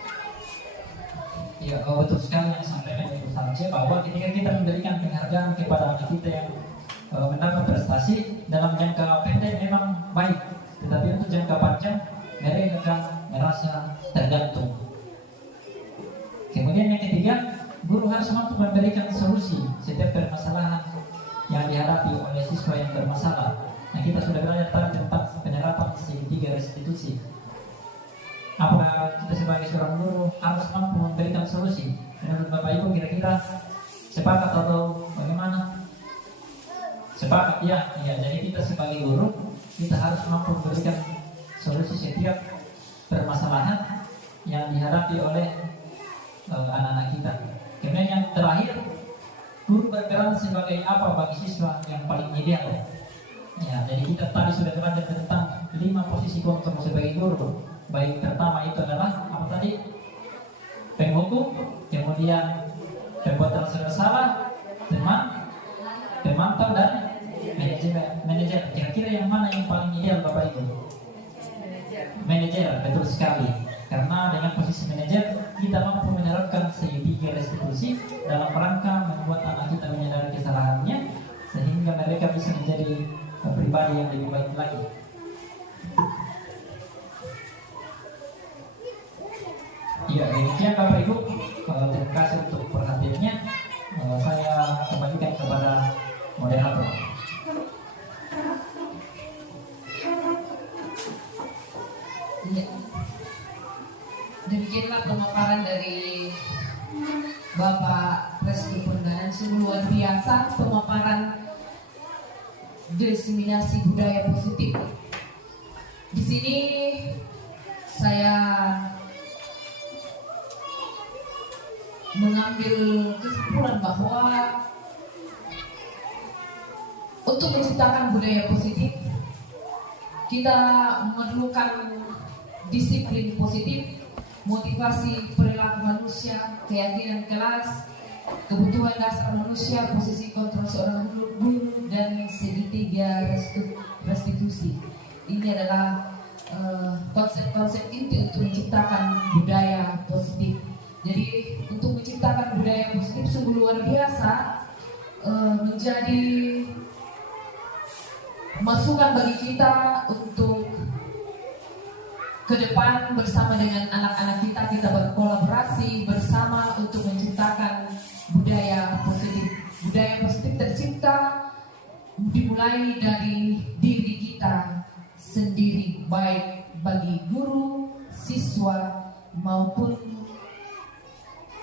Ya, betul sekali yang disampaikan Ibu Sarce, bahwa ketika kita memberikan penghargaan kepada anak kita yang mendapat prestasi dalam jangka pendek memang baik, tetapi untuk jangka panjang mereka akan merasa tergantung. Kemudian yang ketiga, guru harus mampu memberikan solusi setiap permasalahan yang dihadapi oleh siswa yang bermasalah. Nah, kita sudah belajar tentang penerapan segitiga restitusi. Apakah kita sebagai seorang guru harus mampu memberikan solusi? Menurut Bapak Ibu kira-kira sepakat atau bagaimana? Sepakat ya. Jadi kita sebagai guru kita harus mampu memberikan solusi setiap permasalahan yang dihadapi oleh anak-anak kita. pembelajaran sebagai apa bagi siswa yang paling ideal. Ya, jadi kita tadi sudah belajar tentang 5 posisi kontrol sebagai guru. Baik pertama itu adalah apa tadi? Penghukum, kemudian pembuat terang salah, teman, pemantau dan manajer. Kira-kira yang mana yang paling ideal Bapak Ibu? Manajer, betul sekali. Karena dengan posisi manajer kita mampu menerapkan segitiga restitusi dalam rangka membuat anak kita menyadari kesalahannya sehingga mereka bisa menjadi pribadi yang lebih baik lagi. Ya, demikian Bapak Ibu. Terima kasih untuk perhatiannya. Saya kembalikan kepada moderator. Ya. Demikianlah pemaparan dari Bapak Reski Pengganan. Sungguh luar biasa pemaparan diseminasi budaya positif. Di sini saya mengambil kesimpulan bahwa untuk menciptakan budaya positif kita memerlukan disiplin positif, motivasi perilaku manusia, keyakinan kelas, kebutuhan dasar manusia, posisi kontrol seorang guru, dan segitiga restitusi. Ini adalah konsep-konsep inti untuk menciptakan budaya positif. Jadi untuk menciptakan budaya positif sungguh luar biasa, menjadi masukan bagi kita untuk ke depan bersama dengan anak-anak kita berkolaborasi bersama untuk menciptakan budaya positif. Budaya positif tercipta dimulai dari diri kita sendiri, baik bagi guru, siswa maupun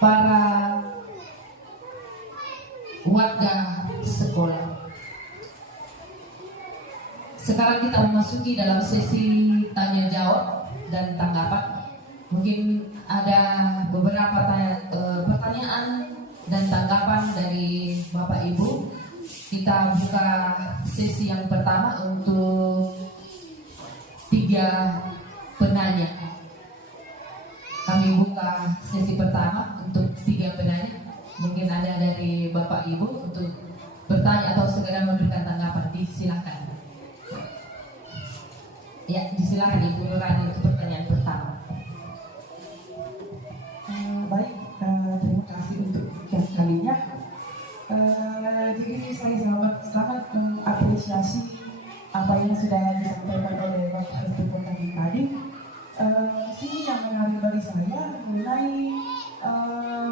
para warga sekolah. Sekarang kita memasuki dalam sesi tanya jawab dan tanggapan. Mungkin ada beberapa pertanyaan dan tanggapan dari Bapak Ibu. Kita buka sesi yang pertama untuk 3 penanya. Kami buka sesi pertama untuk 3 penanya. Mungkin ada dari Bapak Ibu untuk bertanya atau segera memberikan tanggapan. Disilakan. Ya, disilakan Ibu Nurani untuk pertanyaan pertama. Baik, terima kasih untuk sekian kalinya. Jadi saya sangat mengapresiasi apa yang sudah disampaikan oleh Bapak Reski Pengganan tadi. Sini yang menarik bagi saya mengenai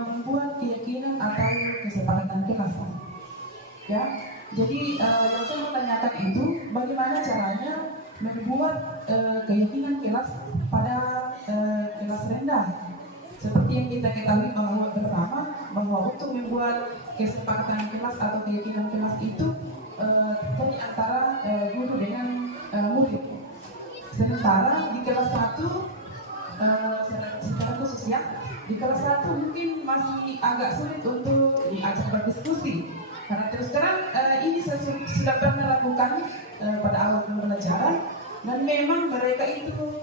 membuat keyakinan atau kesepakatan kelas. Ya, jadi yang saya mau tanyakan itu bagaimana caranya membuat keyakinan kelas pada kelas rendah. Seperti yang kita ketahui bahwa pertama bahwa untuk membuat kesepakatan kelas atau keyakinan kelas itu terjadi antara guru dengan murid. Sementara di kelas 1 secara khusus ya, di kelas 1 mungkin masih agak sulit untuk diajak berdiskusi. Karena terus terang ini saya sudah pernah lakukan pada awal pembelajaran dan memang mereka itu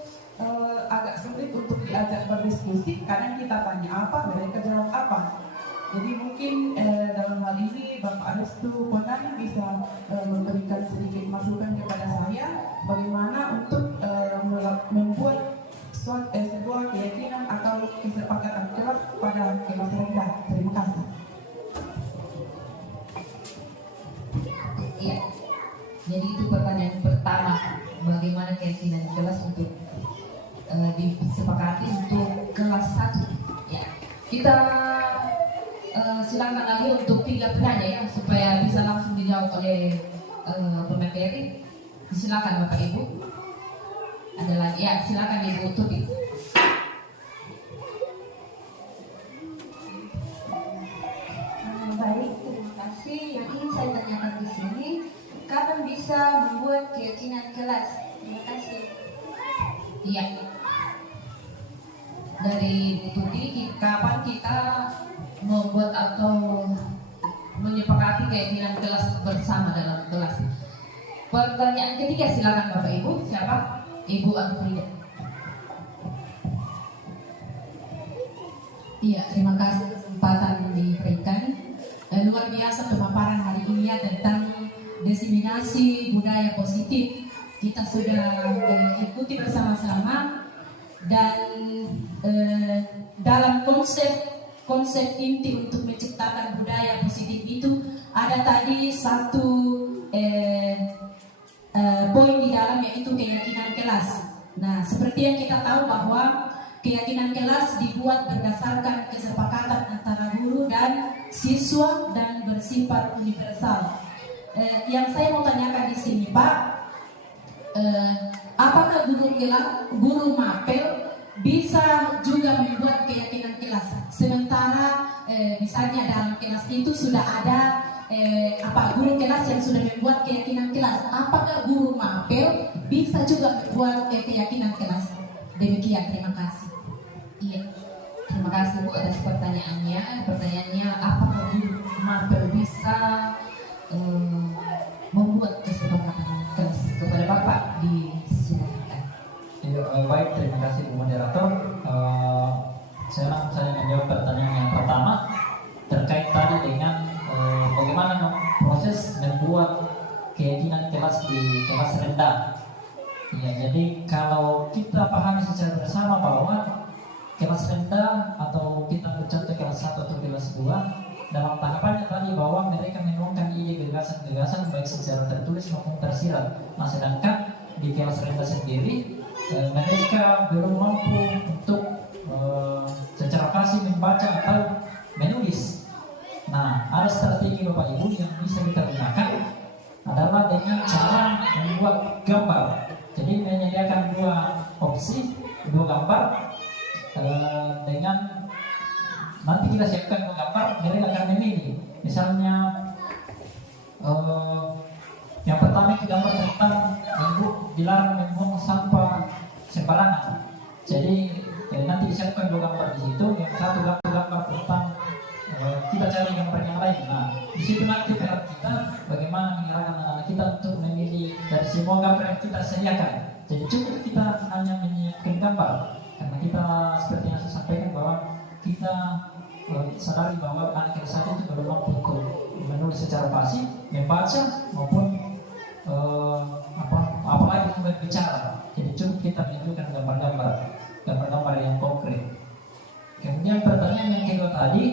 agak sulit untuk diajak berdiskusi karena kita tanya apa, mereka jawab apa. Jadi mungkin dalam hal ini Bapak Reski Pengganan bisa memberikan sedikit masukan kepada saya bagaimana untuk membuat sebuah keyakinan atau kesepakatan kelas pada kelas rendah. Terima kasih. Iya. Jadi itu pertanyaan pertama, bagaimana keyakinan kelas untuk disepakati untuk kelas 1. Ya, kita silakan lagi untuk 3 penanya ya, supaya bisa langsung dijawab oleh pemateri. Silakan Bapak Ibu. Ada lagi ya, silakan Ibu Tuti. Baik, terima kasih. Yang ingin saya tanyakan di sini, kapan bisa membuat keyakinan kelas? Terima kasih. Iya. Dari Bu Tuti, kapan kita membuat atau menyepakati keyakinan kelas bersama dalam kelas. Pertanyaan ketiga, silakan Bapak Ibu. Siapa? Ibu Alfrida. Iya, terima kasih kesempatan diberikan. Luar biasa pemaparan hari ini tentang diseminasi budaya positif. Kita sudah ikuti bersama-sama dan dalam konsep inti untuk menciptakan budaya positif itu ada tadi satu poin di dalam, yaitu keyakinan kelas. Nah, seperti yang kita tahu bahwa keyakinan kelas dibuat berdasarkan kesepakatan antara guru dan siswa dan bersifat universal. Yang saya mau tanyakan di sini, Pak, apakah guru mapel bisa juga membuat keyakinan kelas? Sementara misalnya dalam kelas itu sudah ada guru kelas yang sudah membuat keyakinan kelas, apakah guru mapel bisa juga membuat keyakinan kelas? Demikian, terima kasih. Iya, terima kasih Bu atas pertanyaannya. Pertanyaannya, apakah guru mapel bisa membuat kesepakatan kelas? Kepada Bapak disilakan. Ya, baik, terima kasih Bu Moderator. Sekarang saya menjawab pertanyaan yang pertama terkait tadi dengan bagaimana proses membuat keyakinan kelas di kelas rendah. Ya, jadi kalau kita pahami secara bersama bahwa kelas rendah atau kita bercontoh kelas 1 atau kelas 2, dalam tahapannya tadi bahwa mereka menemukan ide gagasan-gagasan baik secara tertulis maupun tersirat. Nah, sedangkan di kelas rendah sendiri mereka belum mampu untuk secara fasih membaca atau menulis. Nah, ada strategi Bapak Ibu yang bisa kita gunakan adalah dengan cara membuat gambar. Jadi menyediakan dua opsi, dua gambar, dengan nanti kita siapkan dua gambar, mereka akan memilih. Misalnya yang pertama itu gambar tentang dilarang membuang sampah sembarangan. Jadi nanti disiapkan dua gambar di situ. Yang satu gambar tentang kita cari gambar yang lain. Nah, di situ nanti PR kita bagaimana mengarahkan anak-anak kita untuk memilih dari semua gambar yang kita sediakan. Jadi cukup kita hanya menyiapkan gambar, karena kita seperti yang saya sampaikan bahwa kita sadari bahwa anak kelas 1 itu belum mampu untuk menulis secara fasih, membaca maupun apalagi berbicara. Jadi cukup kita menunjukkan gambar-gambar yang konkret. Kemudian pertanyaan yang kedua tadi,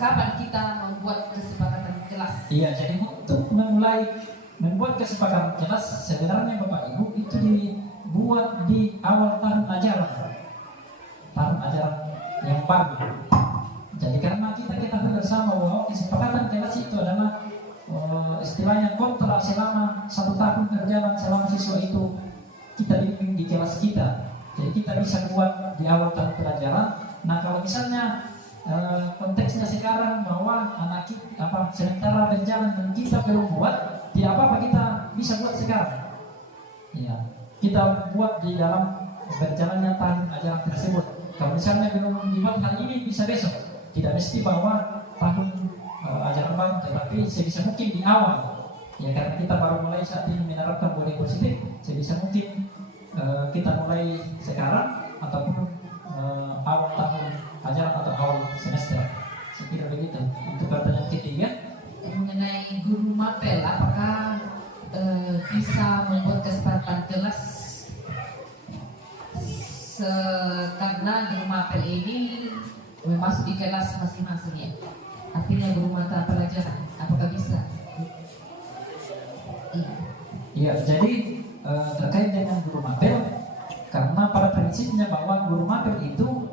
kapan kita membuat kesepakatan kelas? Iya, jadi untuk memulai membuat kesepakatan kelas sebenarnya Bapak Ibu itu dibuat di awal tahun ajaran yang baru. Jadi karena kita ketahui bersama bahwa kesepakatan kelas itu adalah istilahnya kontrak selama 1 tahun berjalan selama siswa itu kita bimbing di kelas kita. Jadi kita bisa buat di awal tahun pelajaran. Nah, kalau misalnya konteksnya sekarang bahwa anak kita sementara berjalan dan kita belum buat, tidak apa-apa, kita bisa buat sekarang. Ya, kita buat di dalam berjalannya tahun ajaran tersebut. Kalau misalnya belum dibuat hari ini, bisa besok. Tidak mesti bahwa tahun ajaran baru, tetapi sebisa mungkin di awal. Ya, karena kita baru mulai saat ini menerapkan budaya positif, sebisa mungkin kita mulai sekarang ataupun awal tahun ajaran atau awal semester. Saya kira begitu. Untuk pertanyaan ketiga mengenai guru mapel, apakah bisa membuat kesepakatan kelas? Karena guru mapel ini masuk di kelas masing-masing, ya. Artinya guru mata pelajaran, apakah bisa? Iya, jadi terkait dengan guru mapel, karena pada prinsipnya bahwa guru mapel itu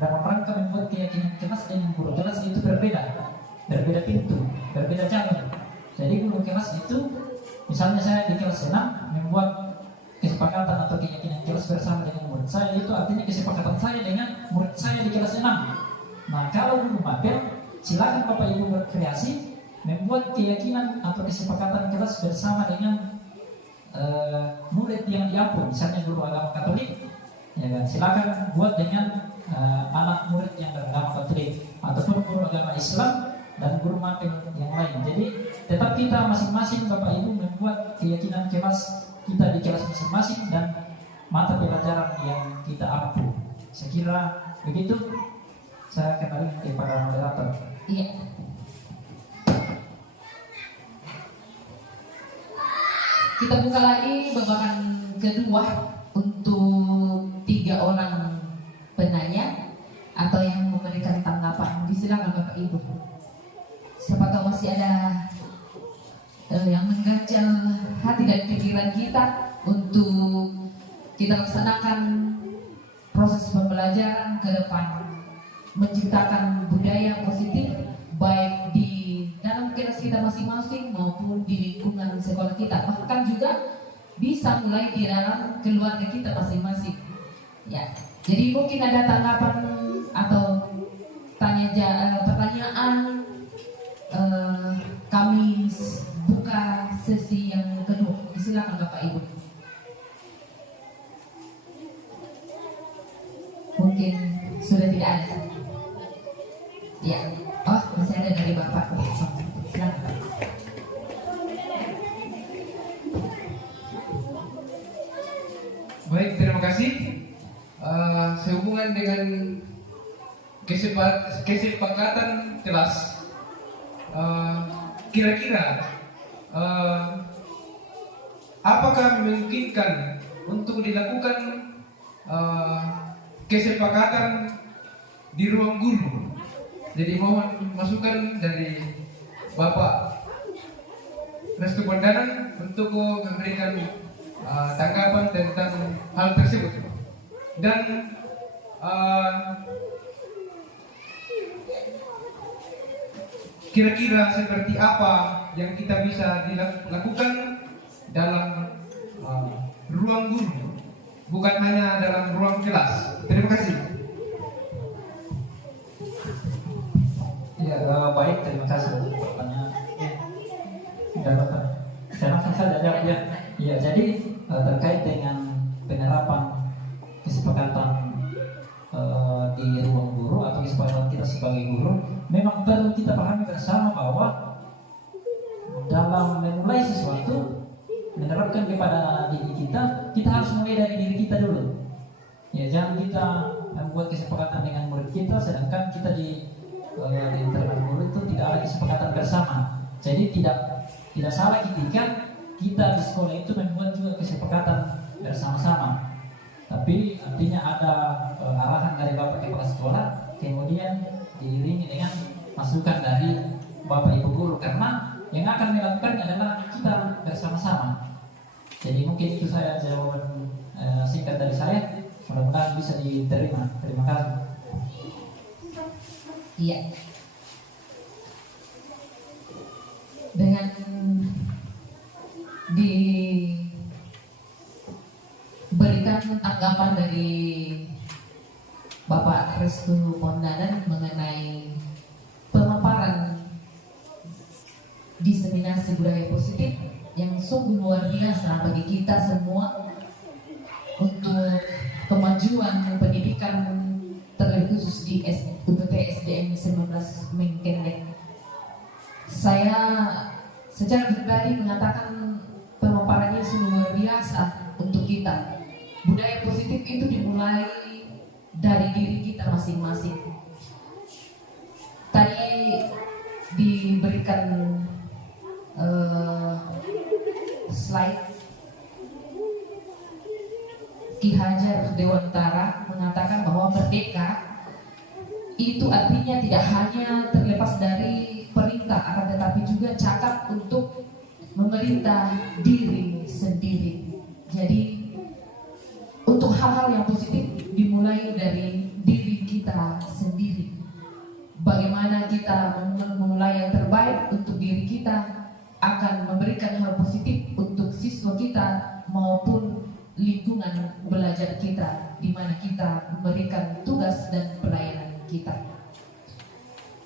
dalam rangka membuat keyakinan kelas dengan guru kelas itu berbeda pintu, berbeda jalur. Jadi guru kelas itu, misalnya saya di kelas 6 membuat kesepakatan atau keyakinan kelas bersama dengan murid saya, itu artinya kesepakatan saya dengan murid saya di kelas 6. Nah, kalau guru mapel, silakan Bapak Ibu berkreasi membuat keyakinan atau kesepakatan kelas bersama dengan murid yang diampun, misalnya guru agama Katolik, ya kan? Silakan buat dengan anak murid yang beragama Katolik ataupun guru agama Islam dan guru magang yang lain. Jadi tetap kita masing-masing Bapak Ibu membuat keyakinan kelas kita di kelas masing-masing dan mata pelajaran yang kita ampu. Saya kira begitu. Saya kembali kepada moderator. Iya. Kita buka lagi babakan kedua untuk 3 orang penanya atau yang memberikan tanggapan. Silakan Bapak Ibu. Siapa tahu masih ada yang mengganjal hati dan pikiran kita untuk kita laksanakan proses pembelajaran ke depan, menciptakan budaya positif baik di dalam kelas kita masing-masing maupun di lingkungan sekolah kita, bahkan juga bisa mulai di dalam keluarga kita masing-masing. Ya, jadi mungkin ada tanggapan atau pertanyaan. Kami buka sesi yang kedua. Silakan Bapak Ibu. Mungkin sudah tidak ada. Ya, oh masih ada dari Bapak. Silakan. Baik, terima kasih. Sehubungan dengan kesepakatan kelas, kira-kira apakah memungkinkan untuk dilakukan kesepakatan di ruang guru? Jadi mohon masukan dari Bapak Restu Bondanan untuk memberikan tanggapan tentang hal tersebut. Dan kira-kira seperti apa yang kita bisa dilakukan dalam ruang guru, bukan hanya dalam ruang kelas. Terima kasih. Ya, baik, terima kasih untuk pertanyaan. Sudah Bapak. Saya langsung saja jawab ya. Ya, jadi terkait dengan penerapan kesepakatan di ruang guru atau kesepakatan kita sebagai guru, memang perlu kita pahami bersama bahwa dalam memulai sesuatu, menerapkan kepada diri kita, kita harus mulai dari diri kita dulu. Ya, jangan kita membuat kesepakatan dengan murid kita, sedangkan kita di internal guru itu tidak ada kesepakatan bersama. Jadi tidak salah ketika kita di sekolah itu membuat juga kesepakatan bersama-sama. Tapi artinya ada arahan dari Bapak Kepala Sekolah, kemudian diiringi dengan masukan dari Bapak Ibu Guru, karena yang akan melakukannya adalah kita bersama-sama. Jadi mungkin itu saya jawaban singkat dari saya. Mudah-mudahan bisa diterima. Terima kasih. Iya. Dengan diberikan tanggapan dari Bapak Restu Bondanan mengenai pemaparan diseminasi budaya positif yang sungguh luar biasa bagi kita semua untuk kemajuan pendidikan, terlebih khusus di UPT SDN 19 Mengkendek. Saya secara pribadi mengatakan pemaparannya sungguh luar biasa untuk kita. Budaya positif itu dimulai dari diri kita masing-masing. Tadi diberikan slide Ki Hajar Dewantara mengatakan bahwa merdeka itu artinya tidak hanya terlepas dari perintah, akan tetapi juga cakap untuk memerintah diri sendiri. Jadi untuk hal-hal yang positif dimulai dari diri kita sendiri. Bagaimana kita memulai yang terbaik untuk diri kita akan memberikan hal positif untuk siswa kita maupun lingkungan belajar kita, di mana kita memberikan tugas dan pelayanan kita.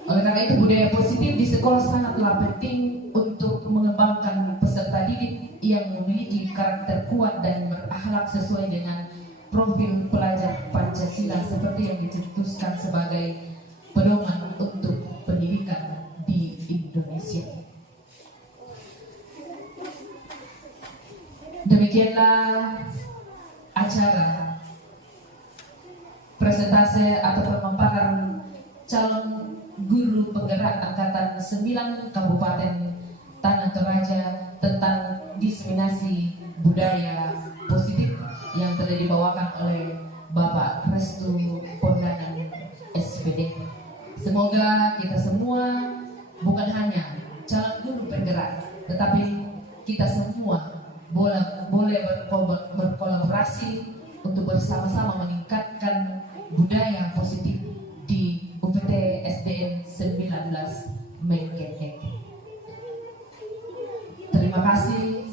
Oleh karena itu budaya positif di sekolah sangatlah penting untuk mengembangkan peserta didik yang memiliki karakter kuat dan berakhlak sesuai dengan profil pelajar Pancasila seperti yang dicetuskan sebagai pedoman untuk pendidikan di Indonesia. Demikianlah acara presentasi atau pemaparan calon guru penggerak angkatan 9 Kabupaten Tanah Toraja tentang diseminasi budaya positif yang telah dibawakan oleh Bapak Restu Pondanan SPD. Semoga kita semua bukan hanya calon guru penggerak, tetapi kita semua boleh berkolaborasi untuk bersama-sama meningkatkan budaya positif di UPT SDN 19 Mengkengkeng. Terima kasih.